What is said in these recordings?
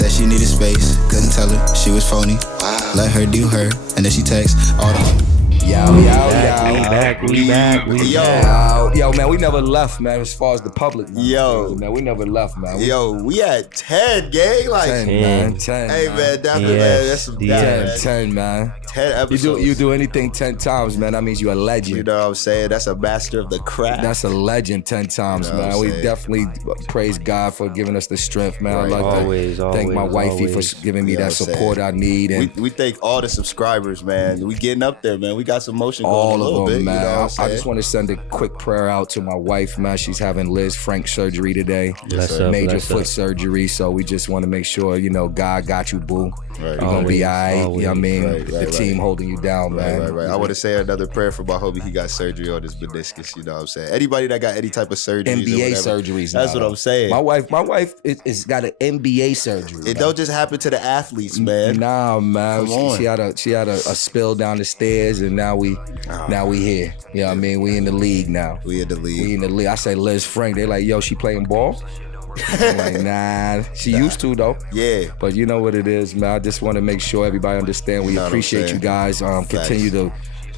said she needed space, couldn't tell her she was phony. Wow. Let her do her, and then she text all the. We back. Yo, man, we never left, man, as far as the public. Man, we never left, man. We at 10, gang. Like 10, man. 10. Hey, man, definitely, man. That's some 10, man. 10 episodes. You do anything 10 times, man. That means you're a legend. You know what I'm saying? That's a master of the craft. That's a legend 10 times, you know man. We definitely praise God for giving us the strength, man. I'd like to thank my wifey for giving me that support I need. And we thank all the subscribers, man. We getting up there, man. We got some motion going all a little of them, bit, man. You know what I just want to send a quick prayer out to my wife, man. She's having Liz Frank surgery today. Major foot surgery. So we just want to make sure, God got you, boo. You're going to be all right. You know what I mean? The team holding you down, man. Right. I want to say another prayer for my homie. He got surgery on his meniscus, you know what I'm saying? Anybody that got any type of surgery. NBA surgeries. That's what I'm saying. My wife is got an NBA surgery. It don't just happen to the athletes, man. Nah, man. Come on. She had a spill down the stairs, and now we here. You know what I mean? We in the league now. We in the league. I say Liz Frank. They like, yo, she playing ball? I'm like, nah. She used to, though. Yeah. But you know what it is, man. I just want to make sure everybody understand. We appreciate you guys. Continue to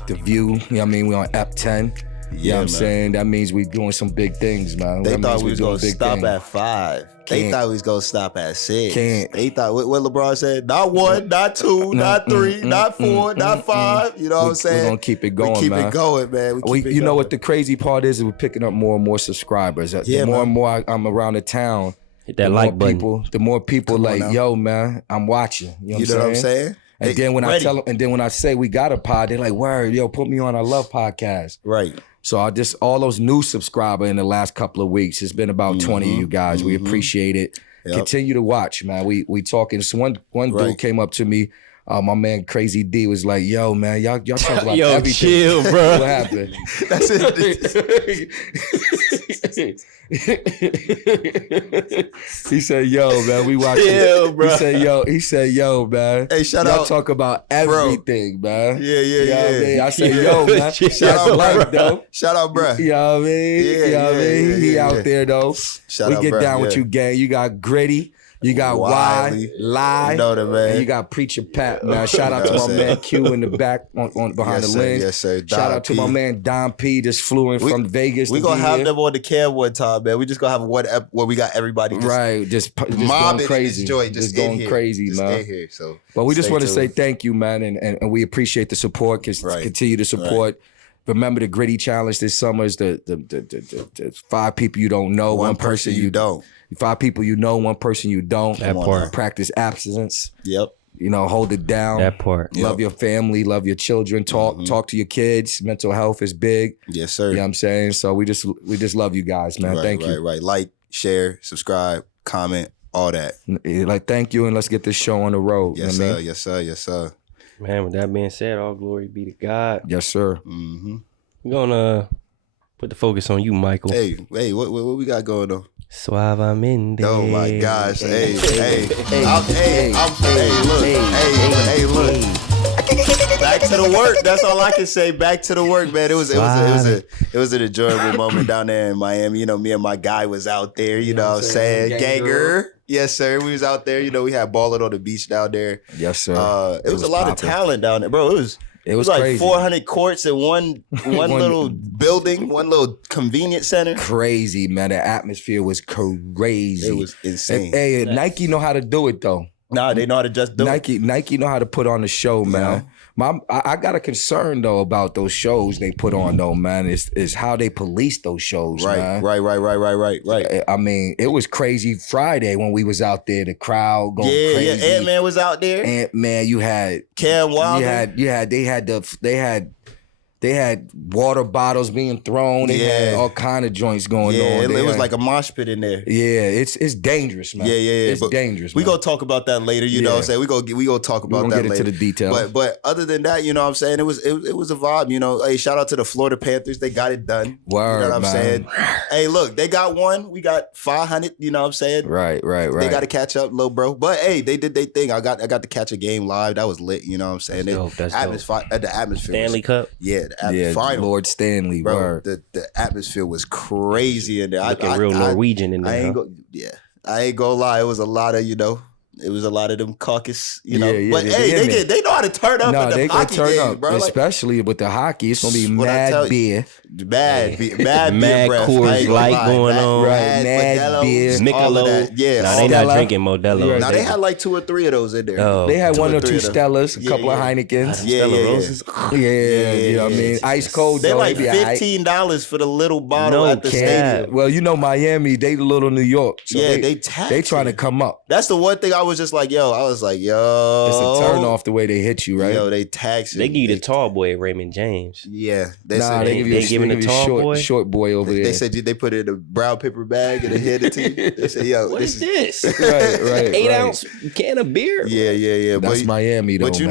view. You know what I mean? We on Ep 10. You know what I'm saying? That means we doing some big things, man. They thought we was going to stop at 5. They thought we was going to stop at 6. They thought, what LeBron said, not 1, not 2, not 3, not 4, not 5. You know what I'm saying? We're going to keep it going, man. We keep it going, man. You know what the crazy part is? We're picking up more and more subscribers. The more and more I'm around the town, hit that like button. The more people like, yo, man, I'm watching. You know what I'm saying? And then when I tell them, and then when I say we got a pod, they're like, word, yo, put me on. I love podcasts. Right. So all those new subscribers in the last couple of weeks, it's been about 20 of you guys. We appreciate it. Yep. Continue to watch, man. We talking. So one dude came up to me. My man Crazy D was like, yo, man, y'all talk about everything. Chill, bro. What happened? That's it. He said, yo, man, we watching. Chill, bro. He said, yo, man. Hey, shout y'all out. Talk about everything, bro. Yeah. You know what I mean? I said, yo, man. Shout out, life, though. Shout out, bro. You know what I mean? Yeah, you know what I mean? He out there, though. Shout out, we get bro. down with you, gang. You got Gritty. You got Wylie. Lie. You know that, man. And you got Preacher Pat, man. Shout out to my man Q in the back on behind the lens. Yes, sir. Shout out to my man Don P. Just flew in from Vegas. We gonna have them on the cam one time, man. We just gonna have one where we got everybody just going crazy. Just going crazy, just man. In here, so. But we just want to say thank you, man, and we appreciate the support. Continue to support. Remember the Gritty Challenge this summer is the 5 people you don't know, one person you don't. 5 people you know, one person you don't. That part. Practice abstinence. Yep. Hold it down. That part. Love your family, love your children, talk to your kids. Mental health is big. Yes, sir. You know what I'm saying? So we just love you guys, man. Thank you. Right. Like, share, subscribe, comment, all that. Like, thank you, and let's get this show on the road. Yes, you know sir. what I mean? Yes, sir. Man, with that being said, all glory be to God. Yes, sir. Mm-hmm. We're gonna put the focus on you, Michael. Hey, what we got going on? Suavemente. Oh my gosh! Hey, look. Back to the work. That's all I can say. Back to the work, man. It was an enjoyable moment down there in Miami. You know, me and my guy was out there. You know what I'm saying? Ganger. Yes, sir. We was out there. You know, we had balling on the beach down there. Yes, sir. It was a lot of talent down there, bro. It was like crazy. 400 courts in one little building, one little convenience center. Crazy, man. The atmosphere was crazy. It was insane. Hey, Nike know how to do it, though. Nah, they know how to just do it. Nike know how to put on the show, man. I got a concern, though, about those shows they put on, though, man, is how they police those shows, man. Right. I mean, it was crazy Friday when we was out there, the crowd going crazy. Yeah, Ant-Man was out there. Ant-Man, you had Cam Wilder. They had water bottles being thrown. They had all kind of joints going on. It was like a mosh pit in there. Yeah, it's dangerous, man. Yeah. It's dangerous. We gonna talk about that later. You know what I'm saying? We gonna talk about that later. Get into the details. But other than that, you know what I'm saying? It was a vibe. You know, hey, shout out to the Florida Panthers. They got it done. Word, you know what I'm man. saying? Hey, look, they got one. We got 500. You know what I'm saying? Right. They got to catch up, little bro. But hey, they did their thing. I got to catch a game live. That was lit. You know what I'm saying? That's dope. The atmosphere. Stanley Cup. Yeah, the final. Lord Stanley, bro. Word. The atmosphere was crazy in there. Looking real Norwegian in there. I ain't gonna lie. It was a lot of It was a lot of them caucus, but they know how to turn up at the hockey games, bro. Especially with the hockey, it's gonna be mad beer, mad Coors Light going on, right? Mad beer, Michelob. Yeah, nah, they not drinking Modelo. Right. Now they had like 2 or 3 of those in there. Oh. They had 1 or 2 of them. Stellas, a couple of Heinekens. Roses. You know what I mean? Ice cold. They're though, like be $15 for the little bottle No at the cap. stadium. Well, Miami, they little New York. So they trying to come up. That's the one thing I was just like, It's a turn off the way they hit you, right? Yo, they tax it. They give you the tall boy at Raymond James. Yeah. They give him the tall short boy over there. They said they put it in a brown paper bag and they handed it to you. They said, yo, What is this? right. 8-ounce can of beer? Yeah. That's Miami though. But it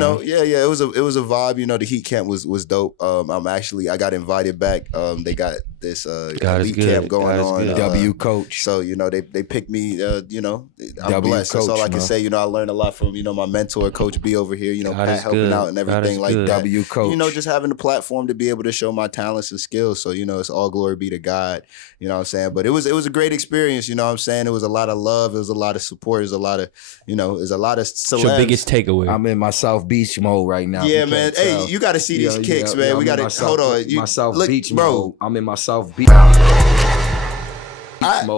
was a vibe. The heat camp was dope. I got invited back. They got this elite camp going on. W coach. So they picked me. I'm blessed. Coach, That's all I can say. I learned a lot from my mentor, Coach B over here. Pat helping out and everything like that. W coach. Just having the platform to be able to show my talents and skills. So it's all glory be to God. You know what I'm saying? But it was a great experience. You know what I'm saying? It was a lot of love. It was a lot of support. It was a lot of there's a lot of celebs. What's your biggest takeaway? I'm in my South Beach mode right now. Yeah, man. Hey, you got to see these kicks, man. We got to hold on. My South Beach mode. I'm in my South Beach.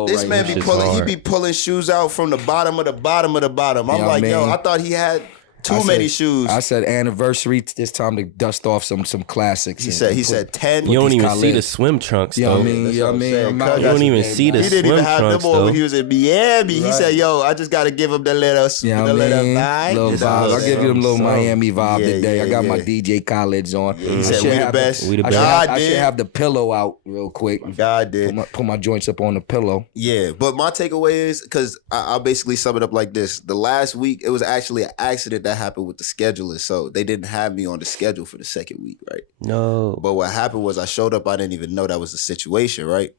This man be pulling. He be pulling shoes out from the bottom of the bottom of the bottom. I'm like, yo, I thought he had too many shoes. I said anniversary. It's time to dust off some classics. He said 10. You don't even see the swim trunks, though. You don't even see the swim trunks, though. He didn't even have them on when he was in Miami. He said, yo, I just got to give him the little vibe. I give you them little Miami vibe today. I got my DJ Khaled's on. He said, we the best. I should have the pillow out real quick. God did. Put my joints up on the pillow. Yeah, but my takeaway is, because I'll basically sum it up like this. The last week, it was actually an accident that happened with the schedulers. So they didn't have me on the schedule for the second week, right? No. But what happened was I showed up, I didn't even know that was the situation, right?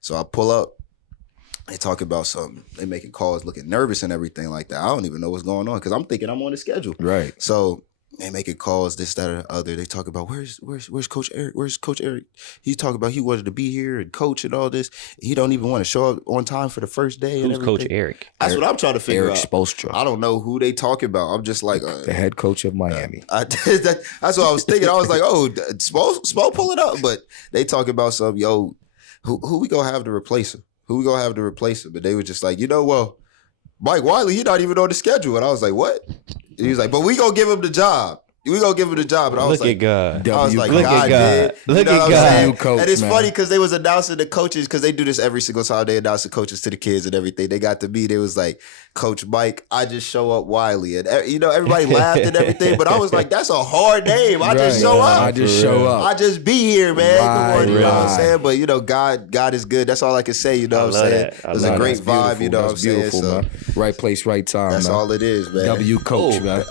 So I pull up, they talk about something. They making calls, looking nervous and everything like that. I don't even know what's going on because I'm thinking I'm on the schedule. Right. So they making calls, this, that, or the other. They talk about where's Coach Eric? Where's Coach Eric? He talking about he wanted to be here and coach and all this. He don't even want to show up on time for the first day. Who's Coach Eric? That's what I'm trying to figure Eric out. Spoelstra. I don't know who they talking about. I'm just like the head coach of Miami. That's what I was thinking. I was like, oh, Spo pull it up. But they talking about some, yo, who we gonna have to replace him? Who we gonna have to replace him? But they were just like, Mike Wylie, he not even on the schedule. And I was like, what? And he was like, but we gonna give him the job. We gonna give him the job. And I was Look like, at God. I was like, Look God at God. did. Look You know at what I'm God. saying? Coach, and it's man. funny because they was announcing the coaches, because they do this every single time they announce the coaches to the kids and everything. They got to me. They was like, Coach Mike, I just show up Wylie. And everybody laughed and everything. But I was like, that's a hard name. I just show up. I just show up. I just be here, man. Right, You know what I'm right. saying? But God is good. That's all I can say. You know what I'm saying? that. It was a great vibe. You know what I'm saying? Beautiful, So man. Right place, right time. that's man. all it is, man. W coach, man.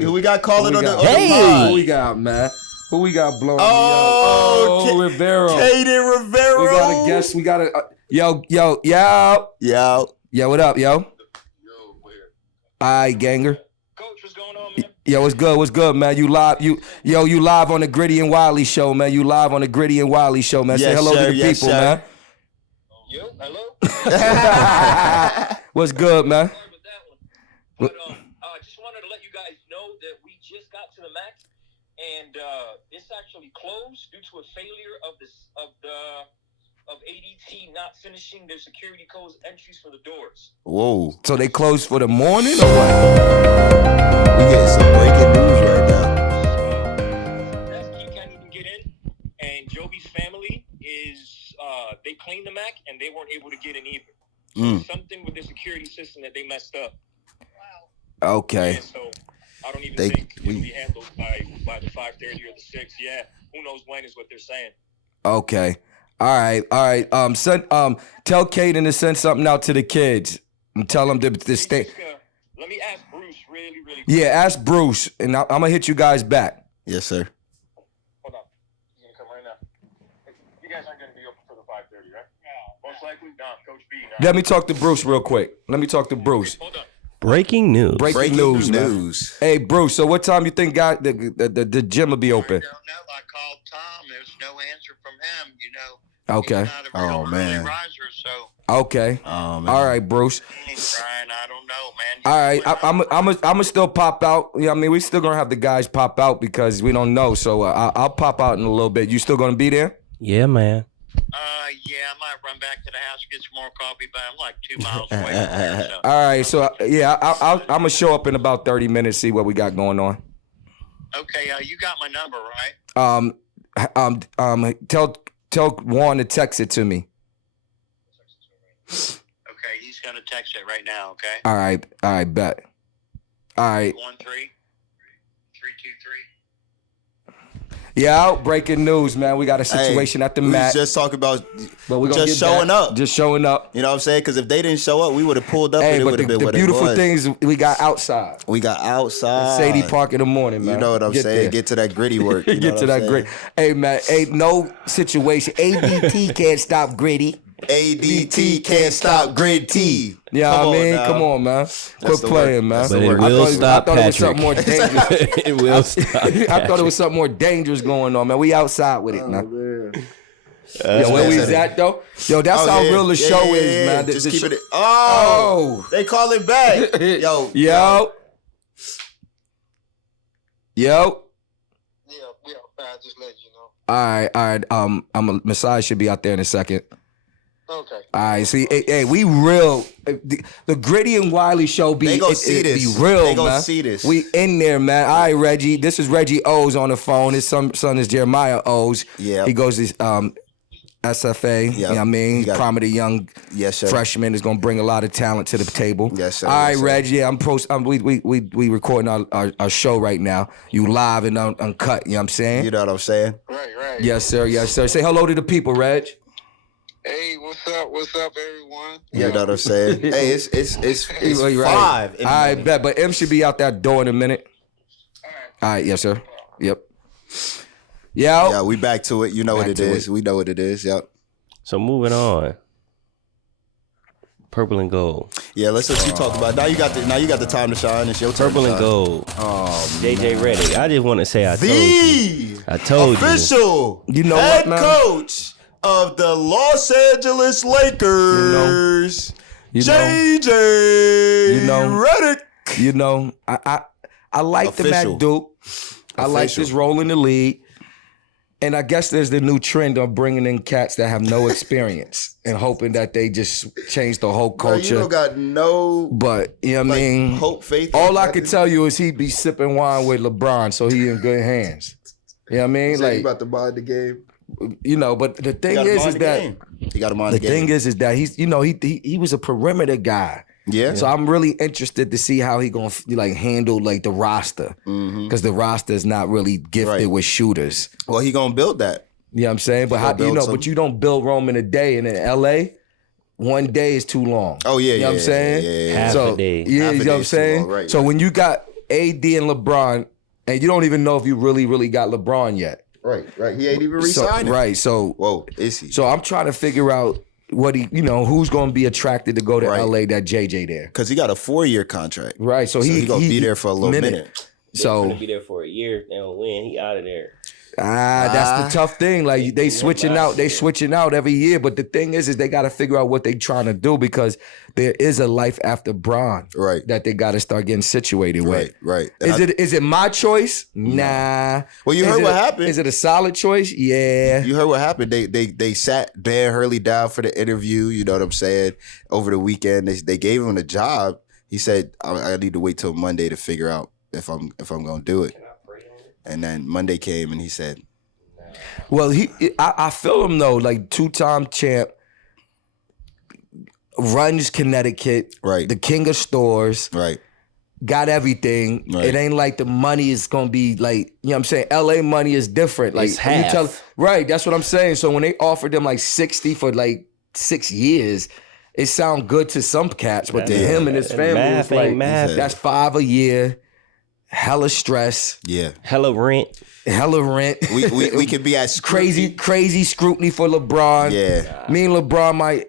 Who we got calling on the Hey! pod? Who we got, man? Who we got blowing me Oh, up? Rivero. Caden Rivero. We got a guest. We got a yo. What up, yo? Alright, ganger. Coach, what's going on, man? Yo, what's good, man? You live, you live on the Gritty and Wylie show, man. You live on the Gritty and Wylie show, man. Say Yes, hello sir. to the Yes, people, sir. man. Yo, hello? What's good, man? Sorry about that one. But just wanted to let you guys know that we just got to the MAC, and it's actually closed due to a failure of ADT not finishing their security codes entries for the doors. Whoa. So they closed for the morning or what? We getting some breaking news right now. Rescue can't even get in, and Joby's family is they cleaned the MAC and they weren't able to get in either. Something with the security system that they messed up. Okay. Yeah, so I don't even think it'll be handled by the 5:30 or the 6. Yeah, who knows when is what they're saying. Okay. All right. Tell Caden to send something out to the kids. And tell them to stay. Let me ask Bruce really quick. Yeah, ask Bruce, and I'm gonna hit you guys back. Yes, sir. Hold on. He's gonna come right now. You guys aren't gonna be open for the 5:30, right? No. Most likely, no. Coach B. No. Let me talk to Bruce real quick. Hold on. Breaking news. Breaking news, man. Hey, Bruce. So what time you think the gym will be open? I don't know. I called Tom. There's no answer from him. Okay. He's not a real early riser, so Okay. Man. All right, Bruce. Brian, I don't know, man. All right, I'm still pop out. You know what I mean? We still gonna have the guys pop out because we don't know. So I'll pop out in a little bit. You still gonna be there? Yeah, man. Yeah, I might run back to the house, get some more coffee, but I'm like 2 miles away from here. So. All right. So yeah, I'm gonna show up in about 30 minutes. See what we got going on. Okay, you got my number, right? Tell Juan to text it to me. Okay, he's gonna text it right now. Okay. All right, bet. All right. 13-323. Yeah, breaking news, man. We got a situation at the we mat. was just talking about But we're gonna just get showing back. up. Just showing up. You know what I'm saying? Because if they didn't show up, we would have pulled up and Hey, it but would have been the what beautiful it was. thing is we got outside. We got outside. Sadie Park in the morning, man. You know what I'm Get saying? there. Get to that gritty work. You know Get what to I'm that saying? grit. Hey, man. Ain't no situation. ADT can't stop gritty. ADT can't stop gritty. Yeah, Come I on mean, now. come on, man. Quit the playing, work. man. That's But the it work. will stop I thought it was Patrick. something more dangerous. It will stop. I thought it was something more dangerous going on, man. We outside with it, man. Yo, where we at though? Yo, that's how real the show is, man. Just The keep show- it. Oh, they call it back. Yo. Yo. Yeah, I'll just let you know. All right. Messiah should be out there in a second. Okay. All right, see, hey, we real. The Gritty and Wylie show be They gon' it see this. Be real, They gon' man. see this. We in there, man. All right, Reggie. This is Reggie O's on the phone. His son is Jeremiah O's. Yeah. He goes to SFA. You know what I mean? You got it. Prime of the young Yes, sir. freshman is gonna bring a lot of talent to the table. Yes, sir. All right, Yes, sir. Reggie. We recording our show right now. You live and uncut. You know what I'm saying? You know what I'm saying? Right. Yes, sir. Yes, sir. Say hello to the people, Reg. Hey, what's up, everyone? You know what I'm saying? Hey, it's Right. 5. All right, bet. But M should be out that door in a minute. All right, yes, sir. Yep. Yeah, we back to it. You know Back what it to is. it. We know what it is. Yep. So moving on. Purple and gold. Yeah, let's what you talk about. Now you got the time to shine. It's your turn. Purple to and shine. gold. Oh, JJ Reddick. I just want to say I told you. the I told you. official You know head what, man? coach of the Los Angeles Lakers, You know. JJ You know. Reddick. You know, I like the Official. Mac Duke. I like Official. this role in the league. And I guess there's the new trend of bringing in cats that have no experience and hoping that they just change the whole Bro, you culture. don't got no But, you know what I mean? hope, faith. All I nothing. can tell you is he be sipping wine with LeBron, so he in good hands. You know what I mean? Say you Like, about to mind the game. you know, but the thing You gotta is mind the that game. You got to mind the the game. thing is that he's, you know, he was a perimeter guy. Yeah. So I'm really interested to see how he gonna like handle like the roster, because the roster is not really gifted Right. with shooters. Well, he gonna build that. You know what I'm saying? But He how gonna do you build know? some- But you don't build Rome in a day, and in LA, one day is too long. Oh yeah, you know what I'm saying? Yeah. Half So a day. yeah, Half a you know what day I'm is too saying? long, right, So right. when you got AD and LeBron, and you don't even know if you really got LeBron yet. Right. He ain't even So, re-signing. right. So Whoa, is he? I'm trying to figure out what he, you know, who's gonna be attracted to go to Right. LA that JJ there. Because he got a 4-year contract. Right. So, He gonna be there for a little minute. He's So gonna be there for a year. If they don't win, he out of there. that's the tough thing. Like they switching out every year. But the thing is they got to figure out what they trying to do, because there is a life after Bron, Right. that they got to start getting situated with. Right. And Is it my choice? Nah. Well, you heard what happened. Is it a solid choice? Yeah. You heard what happened. They sat Dan Hurley down for the interview. You know what I'm saying? Over the weekend, they gave him the job. He said, "I need to wait till Monday to figure out if I'm gonna do it." And then Monday came and he said, Well, I feel him though. Like 2-time champ, runs Connecticut, Right. the king of stores. "Right, Got everything. Right. It ain't like the money is gonna be like, you know what I'm saying? LA money is different. Like It's when you half. right, that's what I'm saying. So when they offered him like 60 for like 6 years, it sound good to some cats, but to Yeah. him and his family, Math it's like ain't math. that's 5 a year, hella stress, yeah, Hella rent. hella rent. we could be at crazy scrutiny for LeBron. Yeah, Me and LeBron might,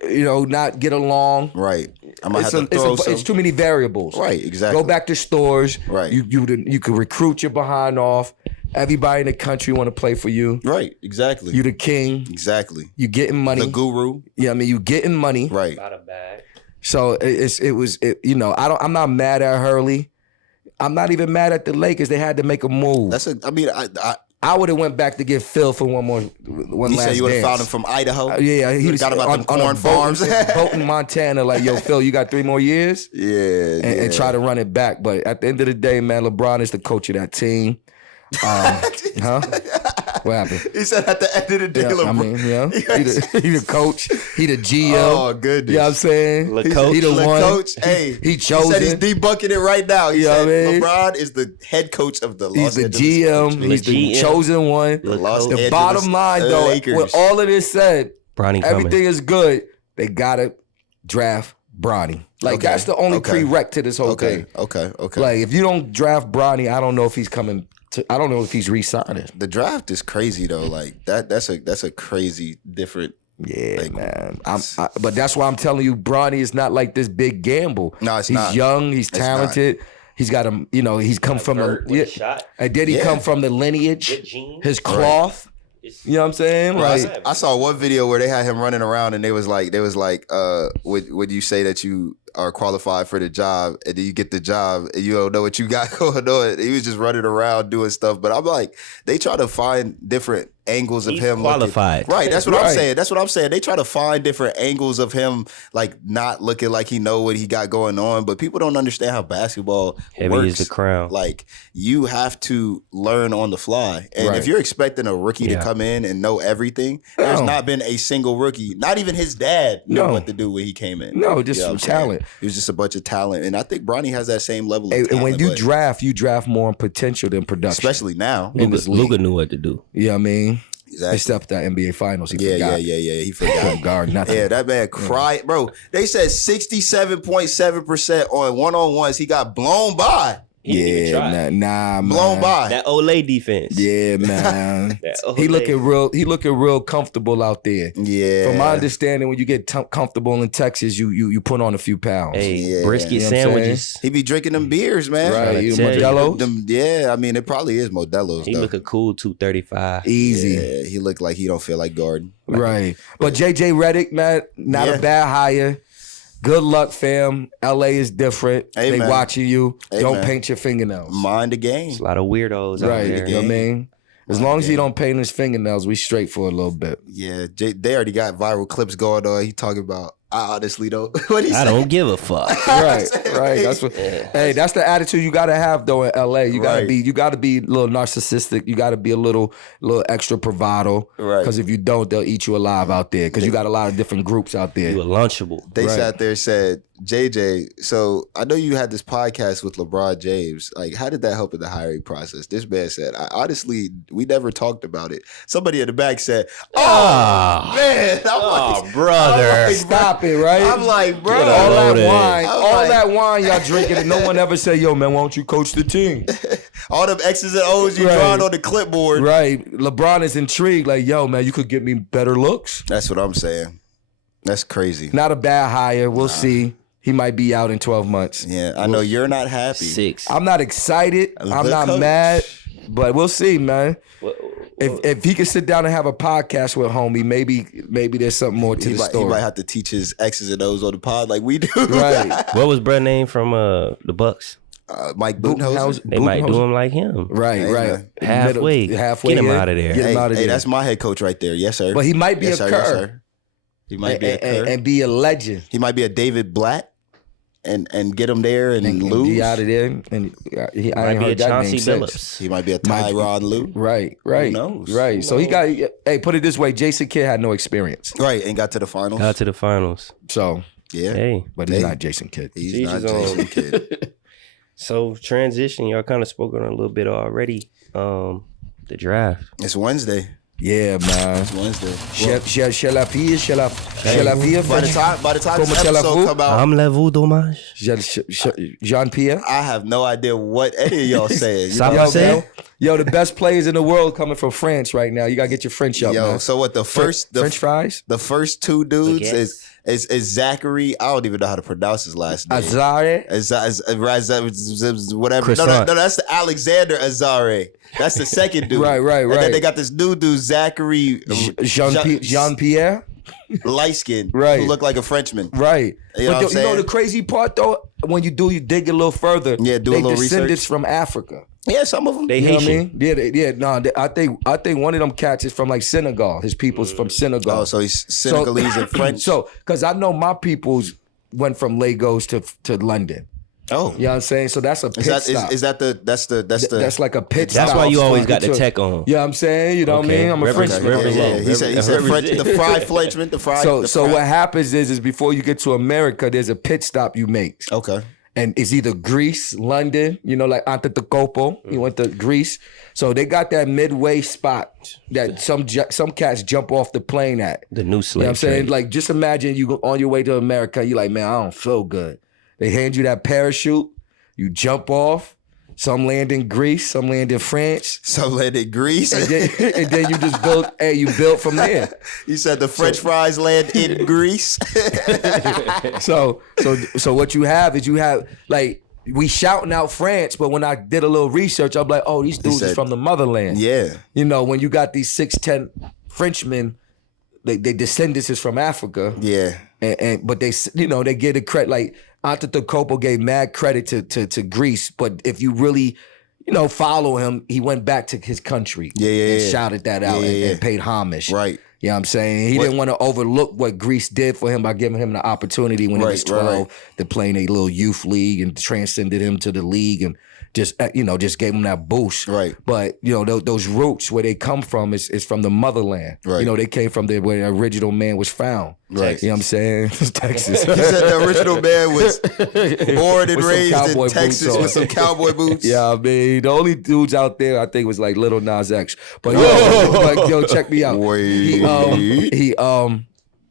not get along. right. I'm gonna have to throw some. It's too many variables. Right, exactly. Go back to stores. Right. You can recruit your behind off, Everybody in the country want to play for you. Right, exactly. You the king. Exactly. You getting money. The guru. Yeah, I mean, you getting money. Right. Not a bag. So I'm not mad at Hurley. I'm not even mad at the Lakers. They had to make a move. I would have went back to get Phil for one you last said you would have dance. found him from Idaho? Yeah, he was got about on them corn farms. boat in Montana. Like, yo, Phil, you got 3 more years? Yeah, And try to run it back. But at the end of the day, man, LeBron is the coach of that team. Huh? What happened? He said at the end of the day, Yeah, I mean, yeah. He the coach. He the GM. Oh, goodness. You know what I'm saying? Coach. He the one. Coach, hey, he chosen. He said he's debunking it right now. He You know said what I mean? LeBron is the head coach of the He's Los the Angeles GM. Lakers. He's the GM. chosen one. Los The Angeles bottom line, though, Lakers. with all of this said, Bronny coming. everything is good. They gotta draft Bronny. Like, Okay. that's the only Okay. prereq to this whole thing. Okay. Like, if you don't draft Bronny, I don't know if he's coming. I don't know if he's re-signing. The draft is crazy though. Like that's a crazy different. Yeah, Like, man. But that's why I'm telling you, Bronny is not like this big gamble. No, it's he's not. young. He's It's talented. He's got a, he's come from Vert with a shot. and did he Yeah. come from the lineage? Good genes. His cloth. You know what I'm saying? Like, I saw one video where they had him running around and they was like, would you say that you are qualified for the job and then you get the job and you don't know what you got going on? He was just running around doing stuff. But I'm like, they try to find different angles of He's him qualified. Right, that's what I'm Right. saying. That's what I'm saying. They try to find different angles of him, like not looking like he know what he got going on. But people don't understand how basketball Heavy works. is the crown. Like, you have to learn on the fly. And Right. if you're expecting a rookie to Yeah. come in and know everything, there's No. not been a single rookie. Not even his dad knew No. what to do when he came in. No, just You know some what I'm saying? talent. He was just a bunch of talent. And I think Bronny has that same level of and talent. when you but draft more on potential than production. especially now. in this league. Luka knew what to do. You know what I mean? Exactly. Except that NBA Finals, he Yeah. forgot. He forgot. Couldn't guard nothing. Yeah, that man cried. Bro, they said 67.7% on one-on-ones. He got blown by. He didn't even Yeah, try. nah, man. Blown by. That Olay defense. Yeah, man. That He Olay. looking real comfortable out there. Yeah. From my understanding, when you get comfortable in Texas, you put on a few pounds. Hey, Yeah. brisket You know what I'm sandwiches. He be drinking them beers, man. Right, you tell you. Modelo, Yeah, I mean, it probably is Modelo's, He though. look a cool 235. easy. Yeah, he looked like he don't feel like guarding. Right. But JJ Reddick, man, not Yeah. a bad hire. Good luck, fam. LA is different. Hey, they man. watching you. Hey, Don't man. paint your fingernails. Mind the game. There's a lot of weirdos out Right. there. You know what I mean? As long as he game. don't paint his fingernails, we straight for a little bit. Yeah, they already got viral clips going on. He talking about, I honestly don't. What he I say? don't give a fuck. Right. That's what. Hey, that's the attitude you gotta have though in LA. You gotta Right. be a little narcissistic. You gotta be a little extra bravado. Right. Because if you don't, they'll eat you alive out there. Because you got a lot of different groups out there. You a lunchable. They Right. sat there and said, JJ, so I know you had this podcast with LeBron James. Like, how did that help in the hiring process? This man said, honestly, we never talked about it. Somebody in the back said, Ah. man. Oh, brother. Stop it, right? I'm like, bro. Get all that loaded. wine, I'm all like- that wine y'all drinking, and no one ever say, "Yo, man, why don't you coach the team?" All them X's and O's you Right. drawing on the clipboard. Right? LeBron is intrigued, like, "Yo, man, you could get me better looks." That's what I'm saying. That's crazy. Not a bad hire. We'll see. He might be out in 12 months. Yeah, I know you're not happy. 6. I'm not excited. I'm The not coach. mad, but we'll see, man. Well, If he can sit down and have a podcast with homie, maybe there's something more to He the might, he story. might have to teach his X's and O's on the pod like we do. Right. what was bruh name from the Bucks? Mike Budenholzer. They might do him like him. Right, Hey, right. man. Halfway. Get him in. out of there. Get him out of Hey, there. that's my head coach right there. Yes, sir. But he might be yes, a sir, yes, Kerr. sir. He might be a Kerr. and be a legend. He might be a David Blatt and get him there and, And lose. be out of there. And I Might ain't be a heard that Chauncey name since. Billups. He might be a Tyronn Lue. Right. Who knows? Right. Who So he got. knows? Hey, put it this way: Jason Kidd had no experience. Right, and got to the finals. Got to the finals. So, yeah. Hey. but he's Hey. not Jason Kidd. He's Teach not his own. Jason Kidd. So transition, y'all kind of spoke on it a little bit already. The draft. It's Wednesday. Yeah, man. It's Wednesday. Chez la fille, chez la fille. By the time this Comment ça la episode vous? come out, Amlez-vous dommage. Jean-Pierre. I have no idea what any of y'all saying. You Stop know it. what I'm saying? Yo, the best players in the world coming from France right now. You gotta get your French up, Yo, man. so what the first French fries? the first two dudes Baguettes. Is Zachary? I don't even know how to pronounce his last name. Azare. Whatever. Croissant. No, that's the Alexander Azare. That's the second dude. Right. And then they got this new dude, Zachary Jean Pierre. light skin, Right. who look like a Frenchman. Right. You know what I'm you know saying? the crazy part though, when you dig a little further, Yeah, do a little descendants research. from Africa. Yeah, some of them. They You know what I Haitian. mean? I think one of them cats is from like Senegal. His people's from Senegal. Oh, so he's Senegalese and French. So, because I know my people's went from Lagos to London. Oh, You know what I'm saying? So that's a pit stop. is that That's like a pit stop. That's why you always got the to- tech on. You know what I'm saying? You know what I Okay. mean? I'm a Represent- Frenchman. yeah. He said French, the fried Frenchman, So what happens is before you get to America, there's a pit stop you make. Okay. And it's either Greece, London, like Antetokounmpo. You went to Greece. So they got that midway spot that some cats jump off the plane at. The new You know slave what I'm saying? trade. Like, just imagine you go on your way to America. You're like, man, I don't feel good. They hand you that parachute. You jump off. Some land in Greece. Some land in France. So let it grease. And then you just build. Hey, you built from there. You said the French fries land in Greece. So what you have is like we shouting out France, but when I did a little research, I'm like, oh, these dudes is said- from the motherland. Yeah. When you got these 6'10" Frenchmen, they descendants is from Africa. Yeah. But they they get the credit. Like Antetokounmpo gave mad credit to Greece, but if you really follow him, he went back to his country. And shouted that out and paid homage. Right. You know what I'm saying? He didn't want to overlook what Greece did for him by giving him the opportunity when he was 12 to play in a little youth league and transcended him to the league and just gave him that boost. Right. But those roots where they come from is from the motherland. Right. They came from where the original man was found. Right. You know what I'm saying? Texas. He said the original man was born and With some raised cowboy in Texas boots on. with some cowboy boots. Yeah, I mean, the only dudes out there I think was like Little Nas X. But yo, check me out.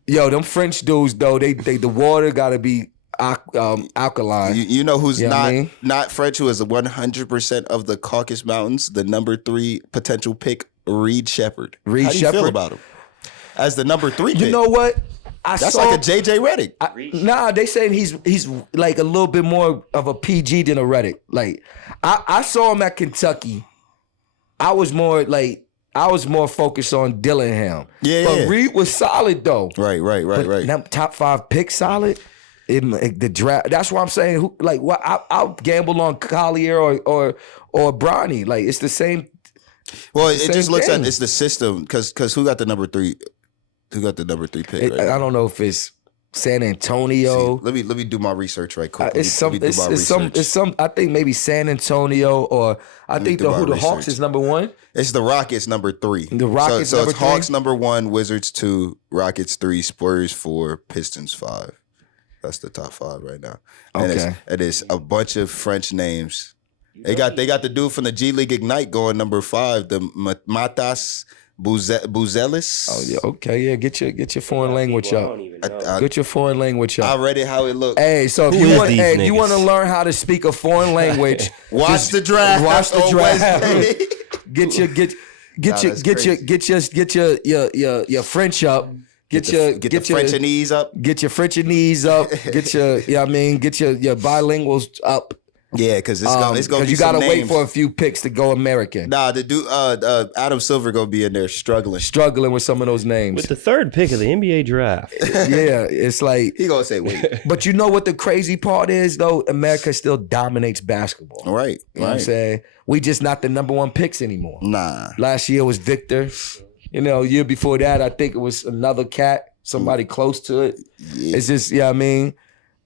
Them French dudes though, they the water gotta be alkaline. You know who's You know what I mean? not French, who is 100% of the Caucasus Mountains, the number 3 potential pick, Reed Shepherd. Reed How do you feel Shepherd? about him? As the number 3 pick. You know what? That's like a JJ Reddick. They saying he's like a little bit more of a PG than a Reddick. Like I saw him at Kentucky. I was more focused on Dillingham. Yeah, But yeah. Reed was solid though. Right. Them top 5 pick solid. The draft. That's why I'm saying I'll gamble on Collier or Bronny. Like it's the same. Well, it same just looks thing. at it's the system because who got the number 3? Who got the number 3 pick? Right now? I don't know if it's San Antonio. See, let me do my research right quick. It's Let me do my research. some. I think maybe San Antonio or I think do my the Hawks research. is number 1. It's the Rockets number 3. The Rockets so number it's Hawks 3? number 1, Wizards 2, Rockets 3, Spurs 4, Pistons 5. That's the top 5 right now. And Okay. it is a bunch of French names. They got the dude from the G League Ignite going number 5, the Matas Buzelis. Oh yeah, okay, yeah. Get your foreign language I up. don't even know. Get your foreign language I up. read it how it looked. Hey, so if Who you is want, these you niggas? want to learn how to speak a foreign language, Watch just the draft. Watch the on draft. Wednesday. Get your French up. Get the your Frenchese up. Get your Frenchese up. Get your get your bilinguals up. Yeah, because it's gonna be you some gotta wait names. for a few picks to go American. Nah, the dude, Adam Silver gonna be in there struggling. Struggling with some of those names. With the 3rd pick of the NBA draft. Yeah, it's like. He gonna say, wait. But you know what the crazy part is though? America still dominates basketball. Right, You know what I'm saying? We just not the number 1 picks anymore. Nah. Last year was Victor. Year before that, I think it was another cat, somebody close to it. Yeah. It's just, I mean,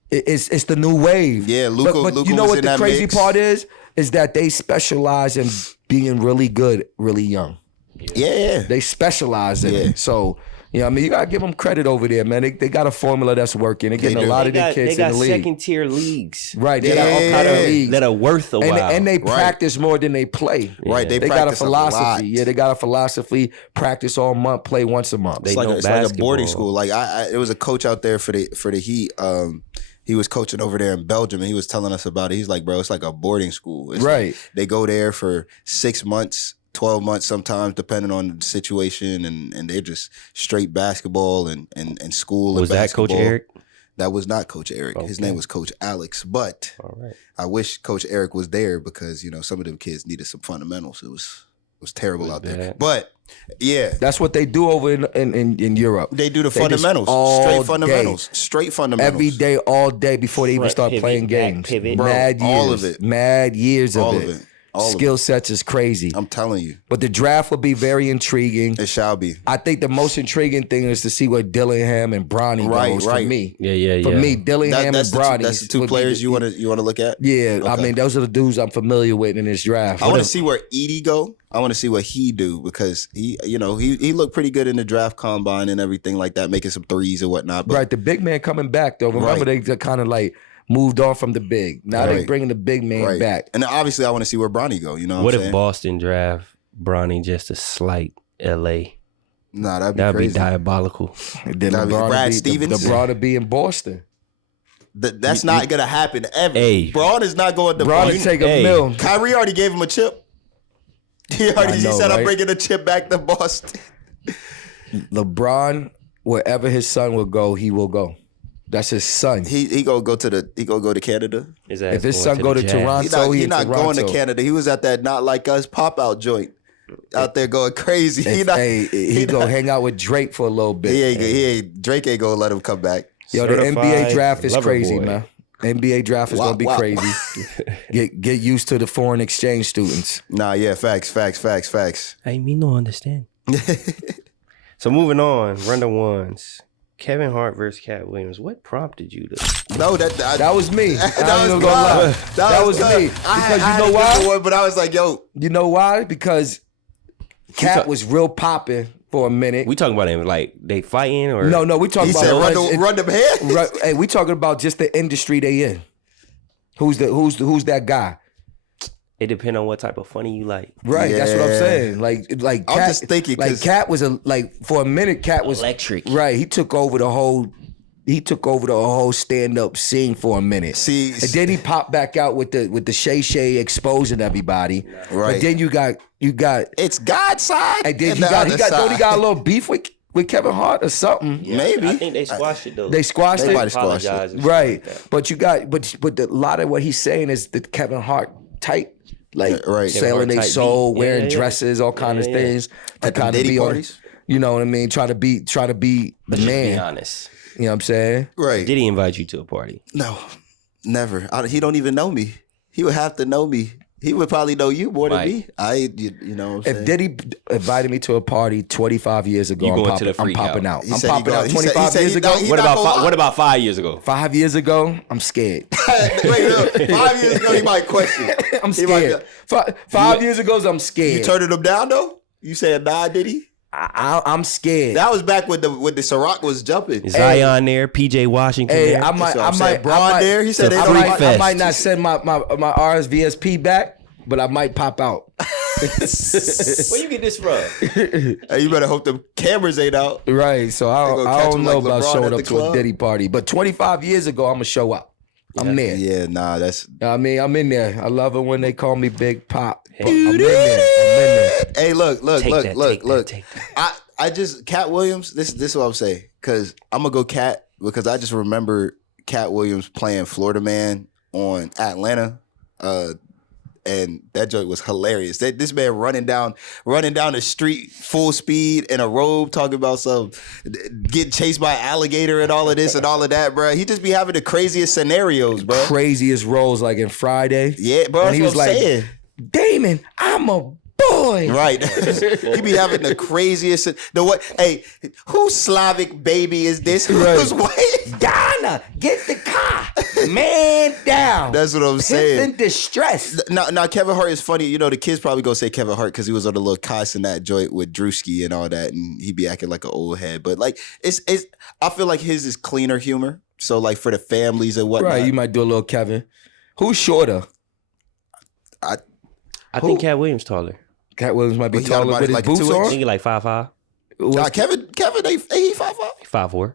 it's the new wave. Yeah, Luka But you know was what in the that crazy mix. part is that they specialize in being really good, really young. Yeah. They specialize in Yeah. it. So, I mean, you gotta give them credit over there, man. They got a formula that's working. They're getting They a do. lot They of their got kids in the league. second-tier leagues. Right, they got all kind Yeah. of leagues. That are worth a while. And they practice more than they play. Right, they They got a practice a lot. philosophy. Yeah, they got a philosophy. Practice all month, play once a month. They It's like know it's like a boarding basketball. school. Like it was a coach out there for the Heat. He was coaching over there in Belgium, and he was telling us about it. He's like, bro, it's like a boarding school. It's Right. like they go there for 6 months, 12 months sometimes, depending on the situation, and they're just straight basketball and school. Was and that Coach Eric? That was not Coach Eric. Okay. His name was Coach Alex. But All right. I wish Coach Eric was there because some of them kids needed some fundamentals. It was terrible out there. bad. But yeah, That's what they do over in Europe. they do the They just fundamentals, all straight day. fundamentals, straight fundamentals. Every day, all day before they even Front start pivot, playing back games. pivot. Bro, Mad years. all of it. Mad years all of of it. it. All of Skill it. sets is crazy. I'm telling you, But the draft will be very intriguing. it shall be. I think the most intriguing thing is to see where Dillingham and Bronny goes for Right. me. Yeah. For me, Dillingham That's and Bronny. that's the two would be players you want to look at. Yeah, I Okay. mean, those are the dudes I'm familiar with in this draft. I want to see where Edie go. I want to see what he do because he looked pretty good in the draft combine and everything like that, making some threes and whatnot. But Right, the big man coming back though. Remember they kind of like moved on from the big. Now they Right. bringing the big man right. back. And then obviously I want to see where Bronny go. You know What I'm if saying? Boston draft Bronny just to slight LA? Nah, that'd be That'd crazy. be diabolical. And then That'd be LeBron Brad to be, Stevens? LeBron to be in Boston. That's not gonna happen ever. Hey. Braun is not going to LeBron to take a Hey. mill. Kyrie already gave him a chip. He I know, said, "I'm right? bringing a chip back to Boston." LeBron, wherever his son will go, he will go. That's his son. He gonna go to Canada. His If ass his going son to go the to Jazz. Toronto, He's in not going to Toronto. Canada. He was at that Not Like Us pop out joint out there going crazy. He go hang out with Drake for a little bit. Drake ain't gonna let him come back. Yo, the NBA Certified draft is lover crazy, boy. man. NBA draft is Wow, gonna be wow. crazy. Get used to the foreign exchange students. Nah, yeah, facts. Hey, me no understand. So moving on, round of ones. Kevin Hart versus Cat Williams. What prompted you to? No, That was me. that I ain't was gonna lie. good. That was good. me. I Because had you know a different why? one, but I was like, yo, You know why? Because Cat was real popping for a minute. We talking about him like they fighting or No, we talking he about said, run them hands. Right, hey, we talking about just the industry they in. Who's that guy? It depends on what type of funny you like. Right, that's what I'm Yeah. saying. Like I'm Cat, just thinking, like 'cause- Cat was for a minute. Cat was Electric. Right, he took over the whole stand up scene for a minute. See, and then he popped back out with the Shay exposing everybody. Right. But then you got it's God's side. and then and he the got other he got a little beef with Kevin Hart or something. Maybe. I think they squashed it though. They squashed They it. might have squashed it. Apologize and shit Right. like that. But you got but a lot of what he's saying is the Kevin Hart type. Like Yeah, right. selling Kevin their Hart type soul, beat. wearing Yeah. dresses, all kind of Yeah. things. To At the kind of Diddy be on, parties? you know what I mean? Try to be the Just be man. honest. You know what I'm saying? Right. Did he invite you to a party? No, never. He don't even know me. He would have to know me. He would probably know you more than Right. me. You know what I'm saying? If Diddy invited me to a party 25 years ago, You I'm going to the I'm freak popping out. out. He I'm said he popping go- out he said- 25 he said years he ago. not- he What not gonna lie. about 5 years ago? 5 years ago, I'm scared. Wait, look, 5 years ago, he might question. I'm He might scared. Five years ago, I'm You scared. turning him down though? You said nah, did he? I'm scared. That was back when the Ciroc was jumping. Zion there, PJ Washington Hey, there. I might, what I I'm saying. might, Braun I might, there, he said It's a they I don't freak might, like- I fest. might not send my RSVSP back, but I might pop out. Where you get this from? Hey, you better hope the cameras ain't out. Right, so I gonna catch don't him know like about LeBron showing at up the to a club. Diddy party, but 25 years ago, I'm gonna show up. I'm there. Yeah, nah, that's. I mean, I'm in there. I love it when they call me Big Pop. But I'm in there. Hey, look. Take that. I just Cat Williams. This is what I'm saying because I'm gonna go Cat because I just remember Cat Williams playing Florida Man on Atlanta, and that joke was hilarious. This man running down the street full speed in a robe, talking about some getting chased by an alligator and all of this and all of that, bro. He just be having the craziest scenarios, bro. Craziest roles like in Friday. Yeah, bro. When That's he what was I'm like, saying. Damon, I'm a boy. Right. He be having the craziest. Hey, whose Slavic baby is this? Who's white? Donna, get the car. Man down. That's what I'm saying. In distress. Now, Kevin Hart is funny. You know, the kids probably gonna say Kevin Hart because he was on the little Cost in that joint with Drewski and all that, and he be acting like an old head. But like, it's. I feel like his is cleaner humor. So like for the families and whatnot. Right, you might do a little Kevin. Who's shorter? I think Cat Williams taller. Cat Williams might be Well, he got taller about with his like a boots 2 inch. I think he like 5'5", Nah, Kevin, he 5'5". 5'4".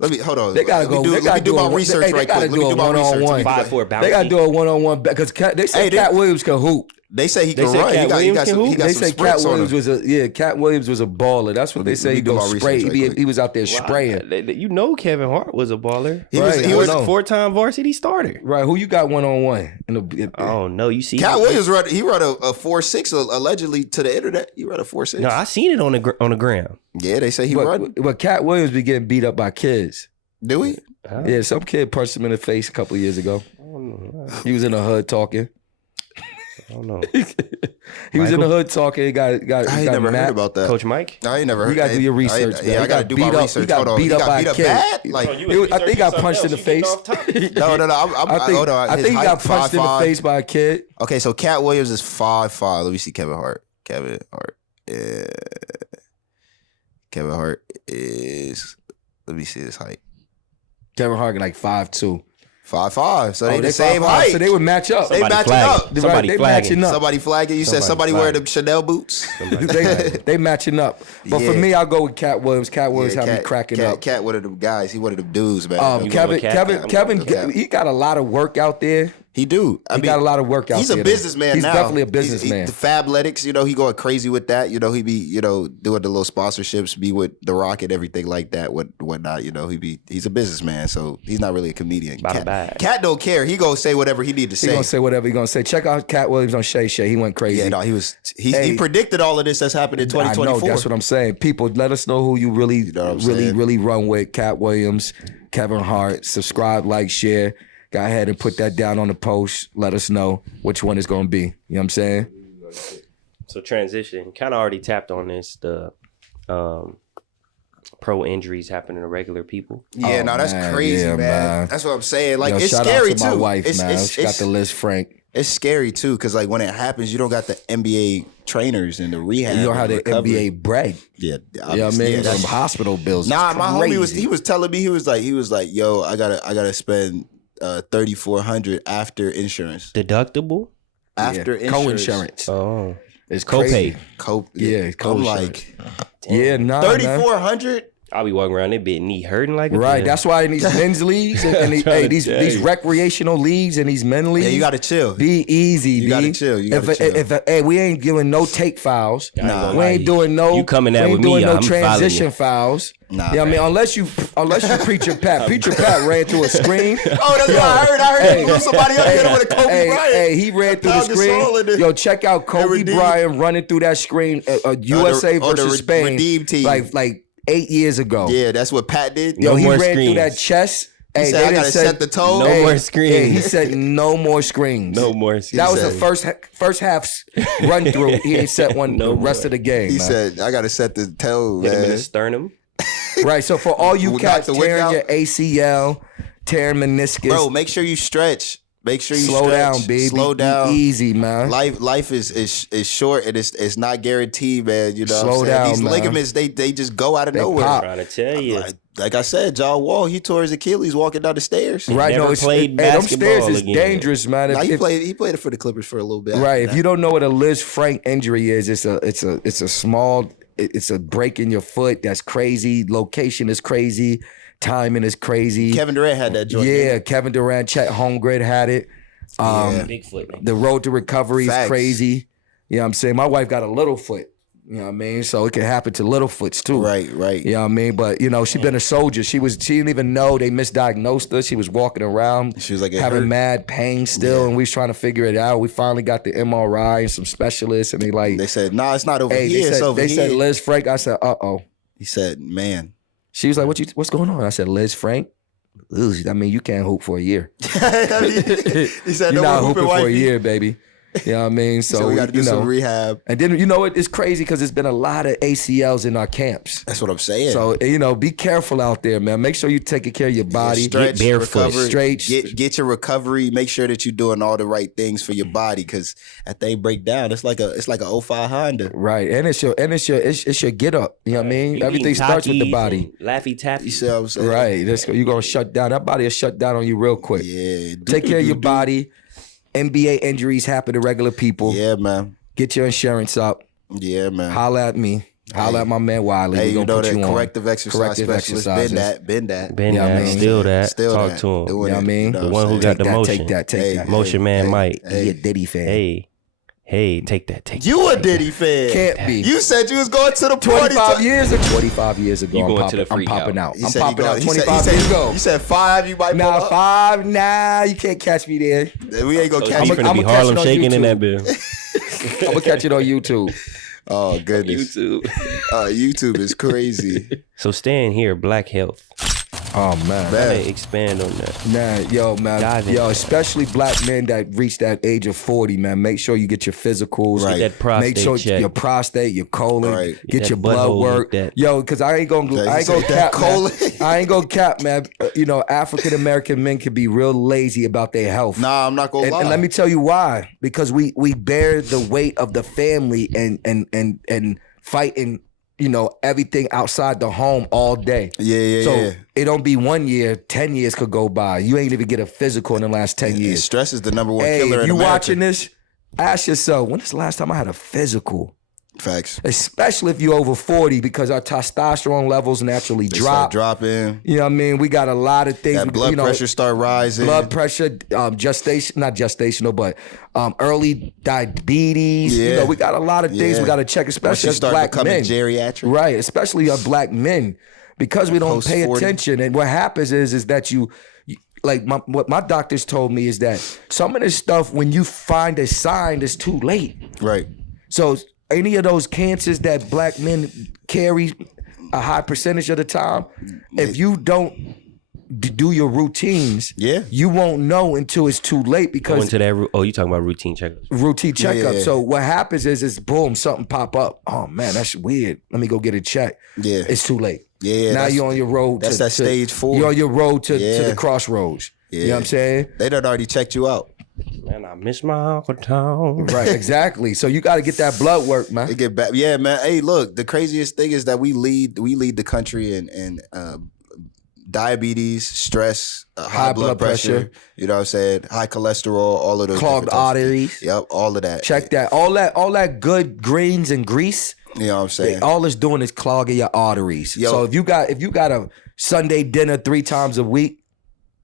Let me hold on. They gotta go. Let me do my research right quick. Let me do my research. 5'4" bouncy. They gotta do a one-on-one because they say Hey, Cat Williams can hoop. They say he can run. Cat Williams can hoop? He got They some say Cat sprints on Williams him. Cat Williams was a baller. That's what they say. He do do my spray. research right quick. He was out there spraying. You know Kevin Hart was a baller. He Right, was I know. 4-time varsity starter. Right? Who you got 1-on-1? Oh no, you see Cat Williams run a 4.6 allegedly to the internet. He run a 4.6. No, I seen it on the gram. Yeah, they say he run. But Cat Williams be getting beat up by kids. Do we? Yeah, some kid punched him in the face a couple of years ago. He was in the hood talking. I don't know. He was in the hood talking. He got I ain't never heard about that. Coach Mike? I ain't never heard. You gotta do your research, man. Yeah, I He gotta got do my beat up- research. he got Hold on. beat up by a kid. bad? Like, I think he got punched in the face. no. Hold on. I think he got punched in the face by a kid. Okay, so Cat Williams is 5'5". Let me see Kevin Hart. Kevin Hart is. Let me see his height. Kevin Hart like 5'2". 5'5". So they the same 5'5", height. so they would match up. They matching up. Somebody They flagging. matching up. Somebody flagging. You said somebody wearing them Chanel boots. they matching up. But for Yeah. me, I'll go with Cat Williams. Cat Williams had me cracking up. Cat, one of them guys. He one of them dudes, man. Kevin, he got a lot of work out there. He do. He got a lot of work out he's there. a businessman He's now. definitely a businessman. The Fabletics, he going crazy with that. He be, doing the little sponsorships, be with The Rock and everything like that, whatnot. He's a businessman, so he's not really a comedian. Cat don't care. He gonna say whatever he need to say. He gonna say whatever he gonna say. Check out Cat Williams on Shay Shay. He went crazy. Yeah, no, he predicted all of this that's happened in 2024. I know, that's what I'm saying. People, let us know who you really run with. Cat Williams, Kevin Hart. Subscribe, like, share. Go ahead and put that down on the post. Let us know which one it's going to be. You know what I'm saying? So transition, kind of already tapped on this. The pro injuries happening to regular people. Yeah, that's crazy, man. That's what I'm saying. Like, it's shout scary out to too. my wife, It's man. She got the Liz Frank. It's scary too, because like when it happens, you don't got the NBA trainers and the rehab. You don't have the NBA bread. Yeah, you know what I mean? Yeah, Some hospital bills. Nah, my homie was telling me he was like, yo, I gotta spend $3,400 after insurance. Deductible? After insurance. Co-insurance. Oh. It's copay. Co-insurance. I'm like, yeah, nah, $3,400? I'll be walking around, that bit knee hurting like a right. damn. That's why in these men's leagues and these recreational leagues and these men leagues, Yeah, you gotta chill. Be easy. You gotta chill. If we ain't giving no take fouls, Nah, we ain't doing no. You coming out we ain't with doing me, no I'm transition following fouls. Nah, I mean, unless you Preacher Pat. Preacher Pat ran through a screen. Oh, that's what I heard. I heard he blew somebody up hit him with a Kobe Bryant. Hey, he ran through the screen. Yo, check out Kobe Bryant running through that screen. USA versus Spain. Redeem team. Like 8 years ago. Yeah, that's what Pat did. Yo, he more ran screens. through that chest. He said, I gotta set the tone. No more screens. Yeah, he said no more screens. No more screens. That was the first half's run through. He ain't set one the rest of the game. He man. said, I gotta set the tone, Hit him in the man. sternum. Right. So for all you Knock cats the wick tearing out. your ACL, tearing meniscus, Bro, make sure you stretch. Make sure you slow stretch. down, baby. Slow down. Be easy, man. Life is short and it's not guaranteed, man. You know Slow what I'm saying? down, These man. ligaments, they just go out of They nowhere. pop. Trying to tell you. Like I said, John Wall, he tore his Achilles walking down the stairs. Right. Never No, it's played them stairs basketball is again. dangerous, man. Nah, he played it for the Clippers for a little bit. Right. If you don't know what a Liz Frank injury is, it's a small, it's a break in your foot that's crazy. Location is crazy. Timing is crazy. Kevin Durant had that joint. Yeah, Kevin Durant, Chet Holmgren had it. Bigfoot. The road to recovery Facts. is crazy. You know what I'm saying? My wife got a little foot. You know what I mean? So it can happen to little foots too. Right. You know what I mean? But she been a soldier. She didn't even know they misdiagnosed her. She was walking around. She was like, it having hurt. mad pain still, and we was trying to figure it out. We finally got the MRI and some specialists, and They said, nah, it's not over hey, here. It's over they here. said Liz Frank. I said, uh-oh. He said, man. She was like, what's going on? I said, Liz Frank? Ugh, I mean, you can't hoop for a year. He said, You're no not more hooping hooping for a wifey. year, baby. You know what I mean? So we got to do some rehab. And then, it's crazy because there's been a lot of ACLs in our camps. That's what I'm saying. So, be careful out there, man. Make sure you're taking care of your body. Stretch, Get barefoot. recover, Straight. Get your recovery. Make sure that you're doing all the right things for your body, because that thing break down. It's like a 05 Honda. Right. And it's your get up. You know what I mean? You Everything eating starts with the Takis body. and Laffy Taffy. You see what I'm saying? Right. You're going to shut down. That body will shut down on you real quick. Yeah. Take care of your body. NBA injuries happen to regular people. Yeah, man. Get your insurance up. Yeah, man. Holla at me. Holla at my man Wylie. Hey, We you gonna know put that you on. corrective exercise Corrective specialist. exercises. Been that. Been Yeah, I that. mean, Still that. Still Talk that. to him. Doing You know what I it, mean? know The what one I'm who saying? got the motion. Take that. Hey, Motion man Mike. He a Diddy fan. Hey. Hey, take that. You a Diddy fan? Can't be. You said you was going to the party. 25 years ago, You I'm going to the popping, freak I'm popping out. out. He I'm said he popping go- out he said- 25 he said- years ago. You said 5, you might pull Nah, up. 5, nah, you can't catch me there. We ain't gonna So catch he you. finna be I'ma Harlem catch it on shaking in that YouTube. bill. I'm gonna catch it on YouTube. Oh goodness. YouTube. YouTube is crazy. So staying here, black health. Oh man. Gotta expand on that. Man, yo, man, Dive into yo, that. especially black men that reach that age of 40, man. Make sure you get your physicals, Right. Get that prostate Make sure check. your prostate, your colon, Right. get that your blood butthole work. looked at. Yo, because I ain't gonna you cap, said that colon. man. I ain't gonna cap, man. You know, African American men can be real lazy about their health. Nah, I'm not gonna lie. And let me tell you why. Because we bear the weight of the family and fighting, you know, everything outside the home all day. Yeah. So it don't be 1 year, 10 years could go by. You ain't even get a physical in the last 10 And years. stress is the number one Hey, killer if in you America. watching this, ask yourself, when is the last time I had a physical? Facts. Especially if you're over 40, because our testosterone levels naturally They start drop. dropping. You know what I mean? We got a lot of things. That blood you know, pressure start rising. blood pressure, not gestational, but early diabetes. You Yeah. know, we got a lot of things Yeah. we got to check, Once especially you as start black becoming men. geriatric. Right, especially our black men, because we don't pay Post-40. attention. And what happens is that like what my doctors told me is that some of this stuff, when you find a sign, it's too late. Right. So any of those cancers that black men carry a high percentage of the time, if you don't do your routines, you won't know until it's too late, Go because into that. You talking about routine checkups? routine checkup. Yeah. So what happens is boom, something pop up. Oh man, that's weird. Let me go get it checked. Yeah. It's too late. Yeah, Now that's- you're on your road. that's that stage 4. You're on your road to Yeah. the crossroads. You know Yeah. what I'm saying? They done already checked you out. Man, I miss my Uncle Tom. Right, exactly. So you got to get that blood work, man. They get back. Yeah, man. Hey, look, the craziest thing is that we lead the country in diabetes, stress, high blood pressure. You know what I'm saying? High cholesterol, all of those Clogged different types. arteries. Yep, all of that. Check that. All that good greens and grease. You know what I'm saying? All it's doing is clogging your arteries. Yo. So if you got a Sunday dinner 3 times a week,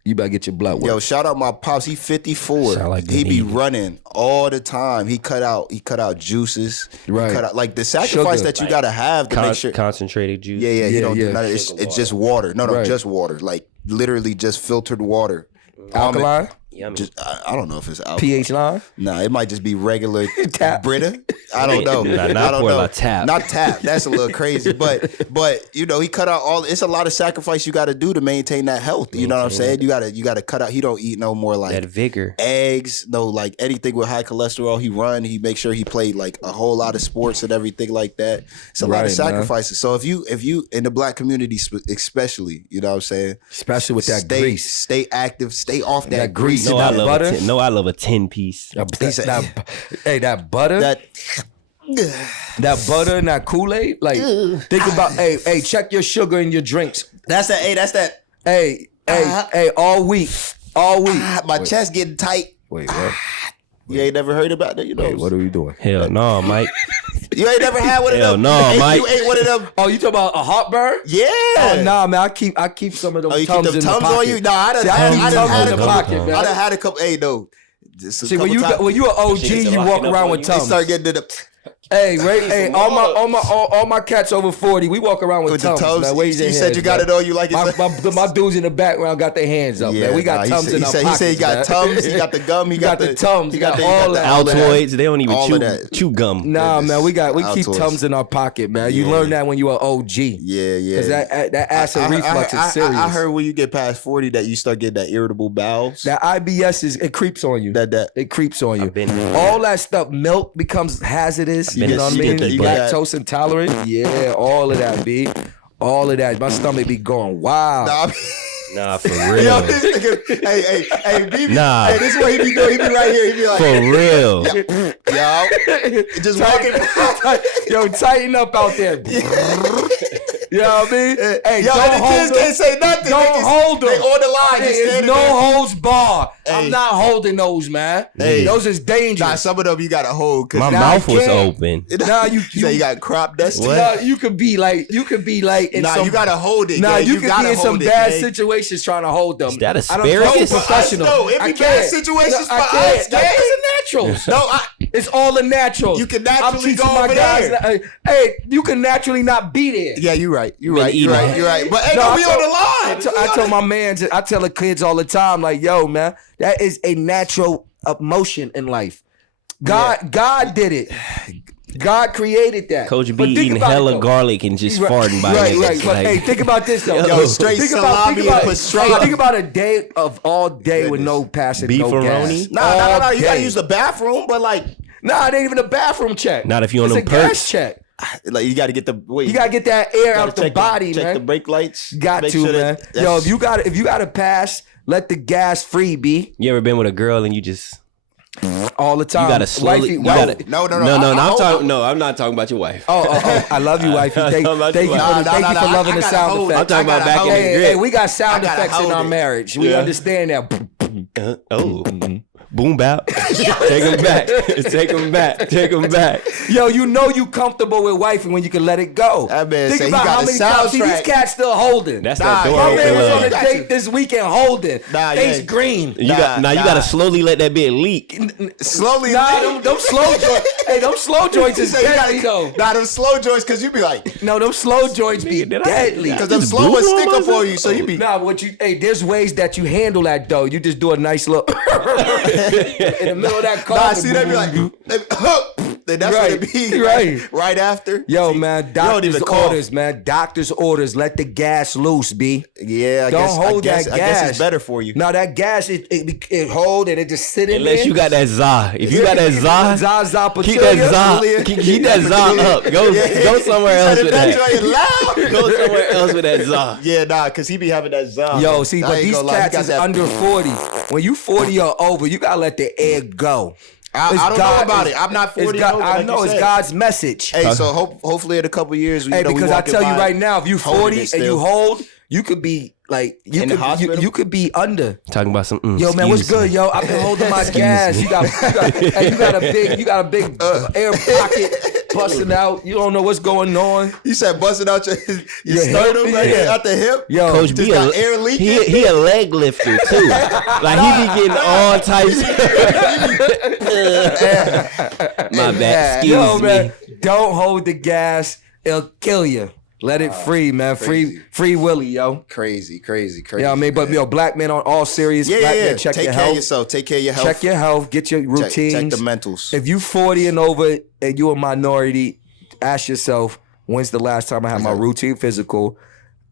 you better get your blood work. Yo, shout out my pops. He 54. Sound like He good be eating. running all the time. He cut out juices. Right. He cut out, like the sacrifice Sugar. that you gotta have to make sure. Concentrated juice. Yeah, you Yeah, don't do yeah. none of it. It's just water. No, Right. just water. Like literally just filtered water. Alkaline, Yummy. Just I don't know if it's alcohol. pH 9. Nah, it might just be regular Tap. Brita. I don't know. Nah, not I don't pour know. la tap. Not tap. That's a little crazy. But you know, he cut out all. It's a lot of sacrifice you got to do to maintain that health. You know what I'm saying? You gotta cut out. He don't eat no more like that vigor. eggs, no like anything with high cholesterol. He run. He make sure he played like a whole lot of sports and everything like that. It's a lot Right, of sacrifices. So if you in the black community especially, you know what I'm saying? Especially with that stay, grease. Stay active. Stay off that, grease. grease. No, that I love butter? a 10, no, I love a 10-piece. That butter. That That butter and that Kool-Aid, like think about, hey, check your sugar in your drinks. that's that. Hey, all week. My chest getting tight. Wait, what? You ain't never heard about that, you know? Wait, what are we doing? Hell no, Mike. You ain't never had one of Hell them. no, Mike. You ate one of them. Oh, you talking about a heartburn? Yeah. Oh, nah, man, I keep some of those Oh, you keep Tums them in the Tums pocket. on you? Nah, I done See, I keep had Tums a in the couple. pocket, man. I done had a couple. Hey, no. See, when you an OG, Shit, you walk locking up around on with you. They Tums. start getting to the Hey, Ray, hey, all my cats over 40, we walk around with the Tums. Tums. Man, raise You your said hands, you got man. it on you like it's My dudes in the background got their hands up, man. We got Tums in our pockets. He said he got man. Tums, he got the gum, he got the Tums, he got all that. Altoids, they don't even All of that. chew gum. Nah, man, we keep Altoids. Tums in our pocket, man. You Yeah. learn that when you are OG. Yeah. Because that acid reflux is serious. I heard when you get past 40 that you start getting that irritable bowels. That IBS it creeps on you. It creeps on you. I've been there. All that stuff, milk becomes hazardous. You been know what I you mean? get that- Lactose intolerant. Yeah, all of that, B. All of that. My stomach be going wild. Nah, for Yo, real. this nigga, hey, BB, Nah. hey, this is what he be doing. He be right here. He be like, For real. yo, just walking. Yo, tighten up out there. You know what I mean? Hey, Yo, and the kids can't say nothing. Don't hold them. They on the line. Just It's standing no there. holds bar. Hey. I'm not holding those, man. Hey. Those is Nah, dangerous. some of them you gotta hold. My Nah, mouth I was can't. open. Nah, you say you got crop dust. What? Nah, you could be like in Nah, some, you gotta hold it. Nah, gang. you could gotta be in some hold it, bad gang. situations trying to hold them. Is that I don't know, asparagus? professional. No, it be I bad can't. situations I for can't. us, gang. That's naturals. No, It's all the naturals. You can I'm naturally teaching go my over guys. there. Hey, you can naturally not be there. Yeah, you're right. You're Been right. eating. You're right. But hey, No, we on the line. I tell my man, I tell the kids all the time, like, yo, man, that is a natural emotion in life. God did it. God created that. Coach B But think eating about it, hella though. garlic and just Right, farting by right, niggas. right. But Like, hey, think about this though. Yo, straight think salami and pastrami. think about a day of all day with no passing, no gas. Beefaroni? Nah. You gotta day. use the bathroom, but like Nah, it ain't even a bathroom check. Not if you on It's them a gas perks. check. you gotta get the wait. You gotta get that air gotta out the check body, check man. the brake lights. Got Make to, sure man. that- Yo, if you got to pass, let the gas free be You ever been with a girl and you just all the time. you gotta slowly Wifey, you wife- gotta, No. I'm not talking about your wife. Oh, I love you, wifey. Thank you for loving the sound effects. I'm talking about back in the Hey, grip. we got sound I gotta effects in hold our it. marriage. We Yeah. understand that. Boom bap. Take him back. Take him back. Take him back. Yo, you know you comfortable with wifey when you can let it go. That man Think say he about got how the many times. See, these soundtrack. cats still holding. That's that door My open man was on love. a date this weekend holding. Nah, Face yeah. green. You gotta slowly let that bit leak. Slowly. Nah, them slow joints. Hey, them slow joints is deadly though. Nah, them slow joints, cause you be like, No, them slow joints be Did I- deadly. cause them just slow ones blew on stick up myself? on you, so you be. Nah, there's ways that you handle that though. You just do a nice little in the middle of that car. Nah, see, they be like, then that's what it be. Right. Right after. Yo, See, man, you don't doctor's even call. orders, man. Doctor's orders. Let the gas loose, B. Yeah, I Don't guess, hold I guess, that I guess gas. it's better for you. Now that gas, it hold and it just sit in Unless there. you got that za. If you got that za, Zaza keep that Pachulia. za. Keep that za up. Go somewhere else with That that. joint loud. Go somewhere else with that za. Yeah, nah, cause he be having that zone. Yo, see, I but ain't these gonna lie, he cats got is that- under 40. When you 40 or over, you gotta let the air go. I It's don't God- know about it's- it. I'm not it's 40 God- and over, I like know you it's said. God's message. Hey, so hopefully in a couple years, Hey, we because I walking tell you by right now, if you holding 40 it and still. you hold, you could be like In the hospital? you could be under. Talking about some. Yo, man, what's good, yo? I've been holding my gas. You got a big air pocket busting out. You don't know what's going on. You said busting out your Your sternum hip? right Yeah. there at the hip. Yo, Coach just B, got air leaking. he a leg lifter too. Like he be getting all types. My bad. Excuse yo, me. man, don't hold the gas. It'll kill you. Let it free, man. Free Willie, yo. Crazy. You know what I mean? But yo, black men on all serious. Yeah, black yeah. men, check Take your care of health. yourself. Take care of your health. Check your health. Get your routines. Check the mentals. If you 40 and over and you a minority, ask yourself, when's the last time I had my routine physical?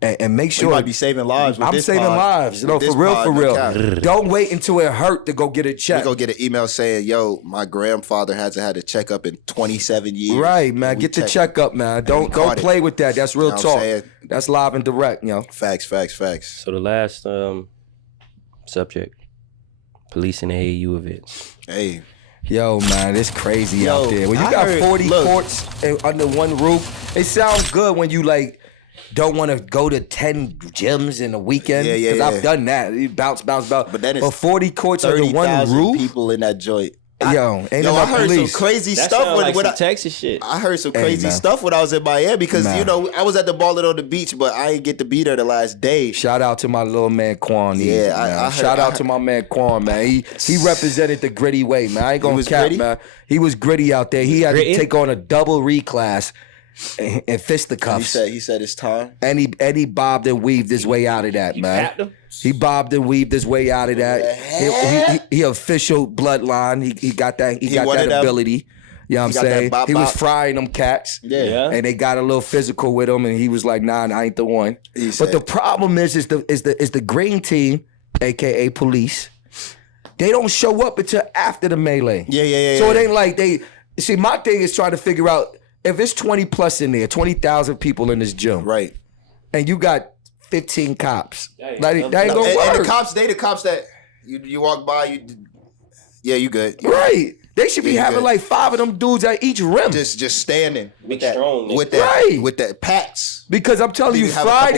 And make You sure might be saving lives with I'm this saving pod. lives. You know, With this for real, pod, for no real. cap. Don't wait until it hurt to go get a You check. go get an email saying, yo, my grandfather hasn't had a checkup in 27 years. Right, man. We Get the check- checkup, man. Don't caught it. play with that. That's real You know what I'm talk. saying? That's live and direct, yo. Facts. So the last subject, police in the AAU events. Hey, Yo, man, it's crazy Yo, out there. When you I got heard- 40 look. courts under one roof, it sounds good when you like don't want to go to 10 gyms in a weekend. Yeah, yeah, Because I've yeah. done that. You bounce. But then it's 40 courts under one 30,000 roof? people in that joint. Yo, ain't Yo, I enough heard police. some crazy That stuff sound like when some I, Texas shit. I heard some Hey, crazy man. stuff when I was in Miami because Man. you know I was at the Ballin' on the beach, but I ain't get to be there the last day. Shout out to my little man Quan. Yeah, Easy, I man. heard- Shout I out heard- to my man Quan, man. He represented the gritty way, man. I ain't gonna was cap, gritty? man. He was gritty out there. He had Gritty? to take on a double reclass and fisticuffs. He said it's time. And he bobbed and weaved his way out of that, man. tapped him? He bobbed and weaved his way out of that. He official bloodline. He got that. He got one that of them. ability. You know what I'm got that saying? bop, He was bop. frying them cats. Yeah. And they got a little physical with him, and he was like, "Nah, I ain't the one." He But said- the problem is the green team, aka police. They don't show up until after the melee. Yeah. So it ain't like they see. My thing is trying to figure out if it's 20 plus in there, 20,000 people in this gym, Right. and you got 15 cops. ain't That ain't gonna And work. the cops that you walk by, you good. Right. They should be Yeah, having good. like 5 of them dudes at each rim. Just standing Big strong nigga. with that Right. with that pats. Because I'm telling You you, have a couple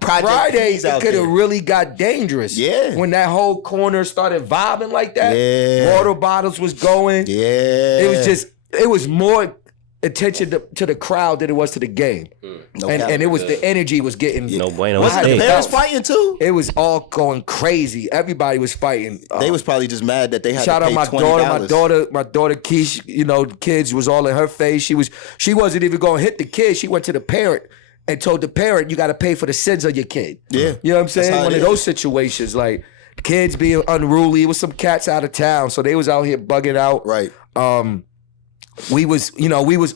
Project Friday Ps it out could have there. really got dangerous. Yeah. When that whole corner started vibing like that, Yeah. water bottles was going. Yeah. It was more attention to the crowd than it was to the game. And it was the energy was getting no bueno. Wasn't the parents fighting too? It was all going crazy. Everybody was fighting. They was probably just mad that they had shout to pay out $20. my daughter Keish, you know, kids was all in her face. She wasn't even gonna hit the kid. She went to the parent and told the parent, you gotta pay for the sins of your kid. Yeah. You know what I'm saying? One of is. those situations, like kids being unruly. It was some cats out of town, so they was out here bugging out. Right. We was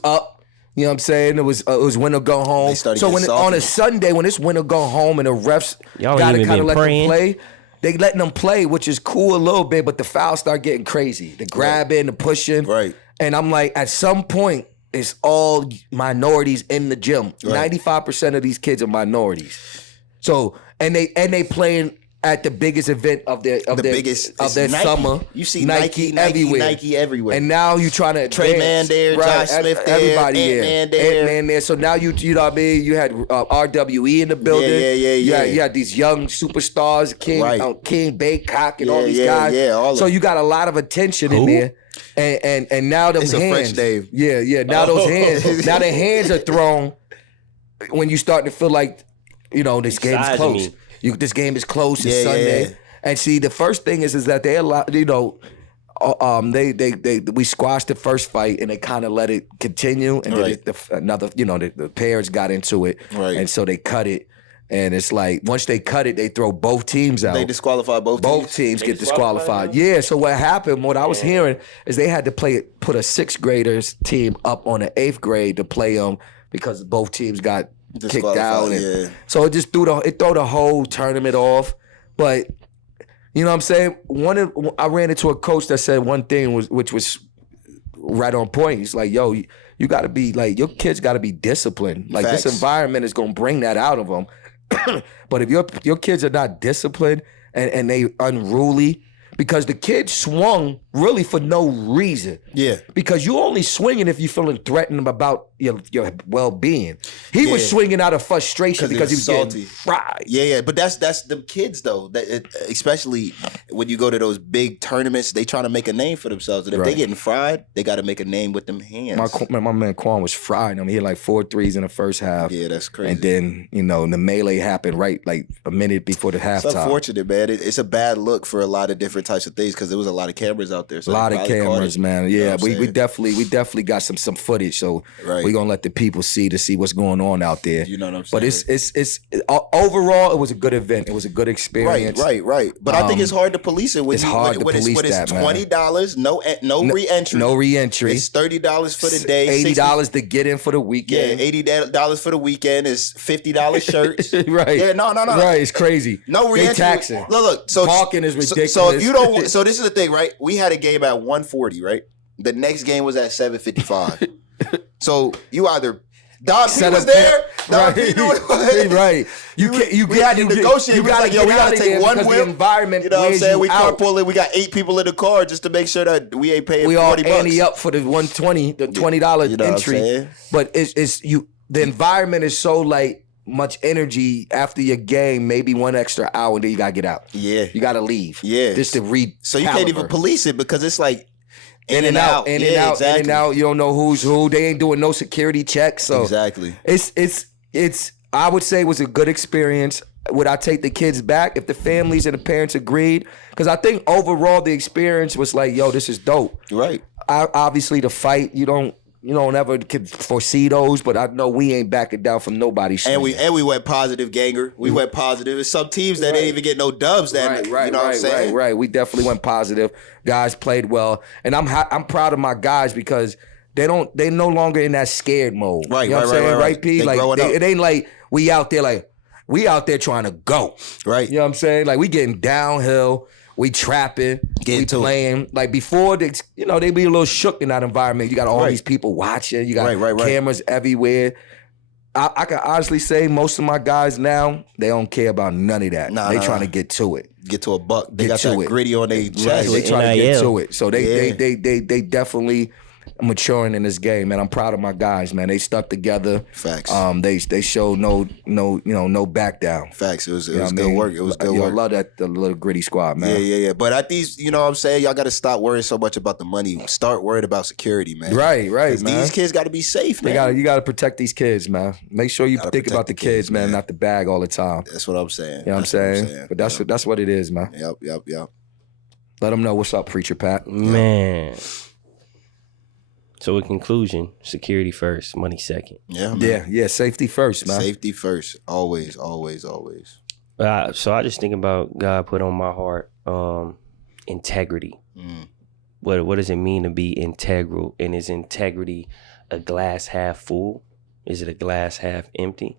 up. You know what I'm saying? It was win or go home. So on a Sunday, when it's win or go home and the refs gotta kind of let them play, they letting them play, which is cool a little bit, but the fouls start getting crazy. The grabbing, the pushing. Right. And I'm like, at some point, it's all minorities in the gym. Right. 95% of these kids are minorities. So and they playing at the biggest event of their summer. You see Nike everywhere. And now you trying to Trey Man there, Josh Smith there, everybody Ant-Man there. So now you know what I mean? You had RWE in the building. Yeah. You had these young superstars, King Baycock and all these guys. Yeah, all of so them. you got a lot of attention in there. And now them it's hands. A French Dave. Yeah. Now those hands. Now the hands are thrown when you start to feel like, you know, this game's close. This game is close. It's Sunday. Yeah. And see, the first thing is that they allow, you know, we squashed the first fight and they kind of let it continue, and then the parents got into it, and so they cut it. And it's like once they cut it, they throw both teams out. They disqualify both teams. Both teams get disqualified. Yeah. So what happened? What I was hearing is they had to put a 6th graders team up on an 8th grade to play them because both teams got kicked out. So it just threw the whole tournament off. But you know what I'm saying? I ran into a coach that said one thing which was right on point. He's like, yo, you gotta be like, your kids gotta be disciplined. Like Facts. this environment is gonna bring that out of them. But if your kids are not disciplined and they unruly, because the kid swung really for no reason. Yeah. Because you only swinging if you're feeling threatened about your well-being. He was swinging out of frustration because he was salty. getting fried. Yeah. But that's the kids though. Especially when you go to those big tournaments, they trying to make a name for themselves. And if they getting fried, they got to make a name with them hands. My man Quan was frying him. He had like 4 threes in the first half. Yeah, that's crazy. And then, you know, the melee happened right like a minute before the halftime. It's unfortunate, man. It's a bad look for a lot of different types of things because there was a lot of cameras out there. So a lot of cameras, man. Yeah, you know we definitely got some footage. So we're gonna let the people see what's going on out there. You know what I'm saying? But it's overall, it was a good event. It was a good experience. Right. But I think it's hard to police it. When it's hard to police that, man. $20, no re-entry. No re-entry. It's $30 for the day. $80 to get in for the weekend. Yeah, $80 for the weekend is $50 shirts. Right. Yeah, no. Right, it's crazy. No re-entry. They taxing. Look. So parking is ridiculous. So if you don't, so this is the thing, right? We had a game at 1:40, right? The next game was at 7:55. So you either Don P was there. Don P knew it was. Right. We had to negotiate. We gotta take one whip. Environment. You know what I'm saying? We carpooling. We got 8 people in the car just to make sure that we ain't paying. We $40. all ante up for the $120, the $20 you know entry. But it's you. The environment is so like much energy after your game. Maybe 1 extra hour, and then you gotta get out. Yeah. You gotta leave. Yeah. Just to read. So you can't even police it because it's like. In and out. You don't know who's who. They ain't doing no security checks. So exactly. It's. I would say it was a good experience. Would I take the kids back if the families and the parents agreed? Because I think overall the experience was like, yo, this is dope. Right. Obviously the fight, you don't ever could foresee those, but I know we ain't backing down from nobody. And we went positive, Ganger. We went positive. There's some teams that didn't even get no dubs. That you know what I'm saying? Right. We definitely went positive. Guys played well, and I'm proud of my guys because they no longer in that scared mode. Right. You know what I'm saying? Right, P. Like it ain't like we out there trying to go. Right. You know what I'm saying? Like we getting downhill. We trapping, we playing. Like before, they be a little shook in that environment. You got all these people watching. You got cameras everywhere. I can honestly say most of my guys now, they don't care about none of that. They trying to get to it. Get to a buck. They got that gritty on their chest. They trying to get to it. So they definitely maturing in this game, man. I'm proud of my guys, man. They stuck together. Facts. They showed no back down. Facts. It was good work. It was good work. I love that the little gritty squad, man. Yeah. But at these, you know what I'm saying? Y'all got to stop worrying so much about the money. Start worrying about security, man. Right, man. These kids got to be safe, man. You got to protect these kids, man. Make sure you think about the kids, man, not the bag all the time. That's what I'm saying. You know what I'm saying? But that's what it is, man. Yep. Let them know what's up, Preacher Pat. Man. So in conclusion, security first, money second. Yeah, man. Yeah. Safety first, man. Safety first. Always. So I just think about God put on my heart integrity. What does it mean to be integral? And is integrity a glass half full? Is it a glass half empty?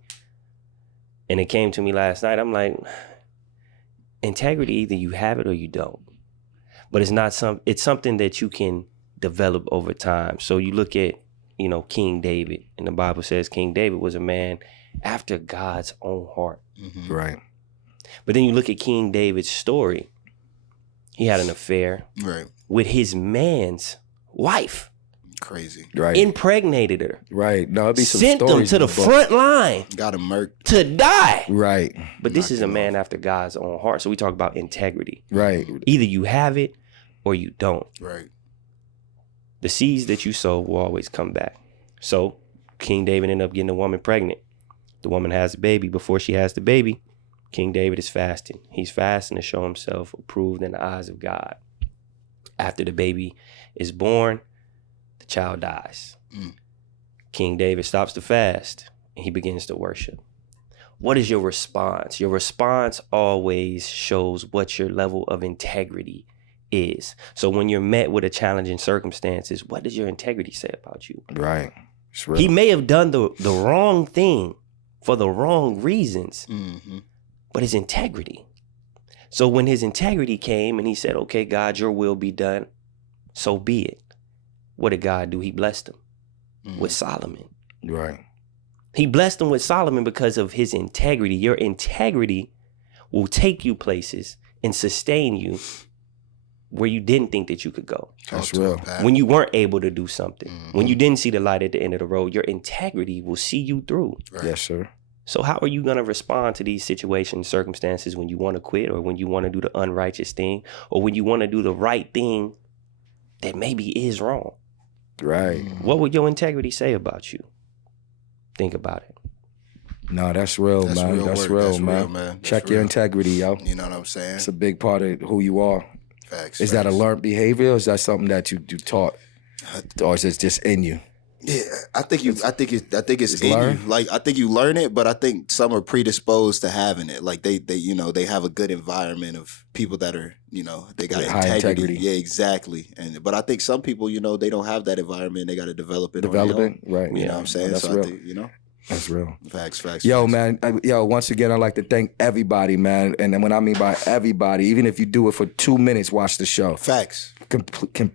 And it came to me last night. I'm like, integrity, either you have it or you don't. But it's something that you can develop over time. So you look at, King David, and the Bible says King David was a man after God's own heart. Mm-hmm. Right. But then you look at King David's story. He had an affair with his man's wife. Crazy. Right. Impregnated her. Right. No, it'd be some sent them stories to the in book. front line. Got him murked. To die. Right. But this is a man after God's own heart. So we talk about integrity. Right. Either you have it or you don't. Right. The seeds that you sow will always come back. So King David ended up getting a woman pregnant. The woman has a baby. Before she has the baby, King David is fasting. He's fasting to show himself approved in the eyes of God. After the baby is born, the child dies. King David stops the fast and he begins to worship. What is your response? Your response always shows what your level of integrity is. So when you're met with a challenging circumstances, what does your integrity say about you? Right. He may have done the wrong thing for the wrong reasons, but his integrity. So when his integrity came and he said, okay, God, your will be done, so be it. What did God do? He blessed him with Solomon. Right. He blessed him with Solomon because of his integrity. Your integrity will take you places and sustain you where you didn't think that you could go. That's real. When you weren't able to do something, when you didn't see the light at the end of the road, your integrity will see you through. Right. Yes, sir. So how are you going to respond to these situations, circumstances when you want to quit or when you want to do the unrighteous thing or when you want to do the right thing that maybe is wrong? Right. What would your integrity say about you? Think about it. No, that's real, man. That's real, man. Check your integrity, yo. You know what I'm saying? It's a big part of who you are. Facts. Is that a learned behavior or is that something that you taught? Or is it just in you? Yeah, I think it's in learned? you. Like I think you learn it, but I think some are predisposed to having it. Like they they have a good environment of people that are, they got high integrity. Yeah, exactly. But I think some people, they don't have that environment. They got to develop it. Right. You know what I'm saying? That's so real. I think, That's real. Facts. Yo, man. Once again, I'd like to thank everybody, man. And when I mean by everybody, even if you do it for 2 minutes, watch the show. Facts.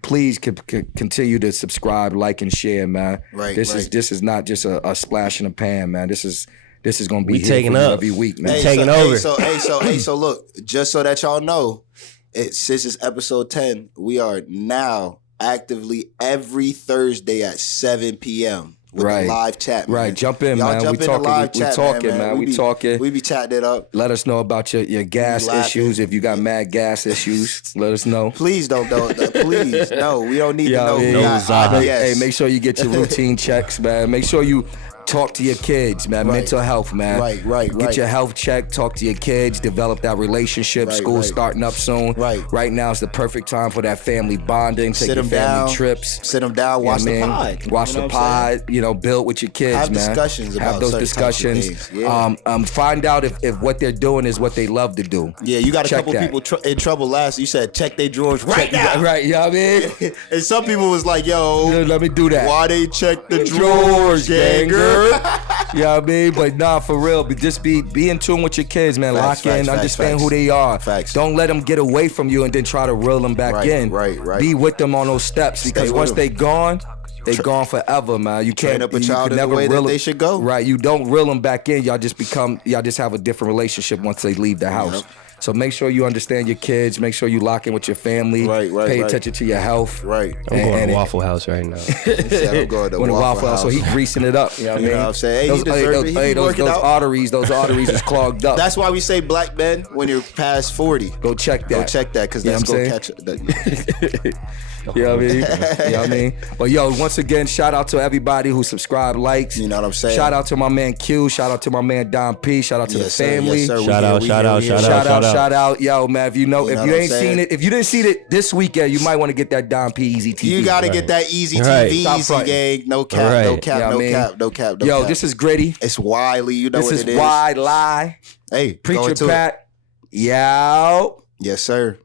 Please continue to subscribe, like, and share, man. Right. This is not just a splash in the pan, man. This is gonna be We here taking for you up. every week, man. Taking over. So look, just so that y'all know, since it's episode 10, we are now actively every Thursday at 7 p.m. with a live chat, man. Right, jump in, Y'all man. Jump We in the live talking, chat, man. We talking. We be chatting it up. Let us know about your gas issues. If you got mad gas issues, let us know. Please don't. Please, no. We don't need to know. Hey, make sure you get your routine checks, man. Make sure you talk to your kids, man. Right. Mental health, man. Right. Get your health checked. Talk to your kids. Develop that relationship. School's starting up soon. Right now is the perfect time for that family bonding. Take your family trips. Sit them down. Watch the pod. Watch the pod. Build with your kids, Have man. discussions about Have those certain discussions. types of things. Yeah. Find out if what they're doing is what they love to do. Yeah, you got a Check couple that. people in trouble last. You said check their drawers right now. Right, you know what I mean? And some people was like, yo, Let me do that. why they check the drawers, ganger? You know what I mean? But nah, for real, but just be in tune with your kids, man. Facts, Lock in, facts, understand facts. who they are. Facts. Don't let them get away from you and then try to reel them back in. Right. Be with them on those steps because with once them. they gone forever, man. You can't Train up a you child can in the never way that reel they should go. Right, you don't reel them back in. Y'all just have a different relationship once they leave the house. So make sure you understand your kids. Make sure you lock in with your family. Right. Pay attention to your health. Right. I'm going to Waffle House right now. I'm going to Waffle House. So he greasing it up. You know what I mean? You know what I'm saying? Hey, he deserve it. He be working those out. arteries is clogged up. That's why we say black men when you're past 40. Go check that. Go check that because You know that's what I'm going to catch that. You know what I mean? You know what I mean? But yo, once again, shout out to everybody who subscribe, likes. You know what I'm saying? Shout out to my man Q. Shout out to my man Don P. Shout out to the family. Yes, sir. Shout out. Yo, man, if you know if what you I'm ain't saying? seen it, if you didn't see it this weekend, you might want to get that Don P Easy TV. You got to get that Easy Right. TV, Stop Easy fronting. gang. No cap, Right. no cap, You know no what I mean? cap, no cap, no Yo, cap. this is Gritty. It's Wylie. You know This what is it is. Wylie. Hey, Preacher going to it. Pat. Yo. Yes, sir.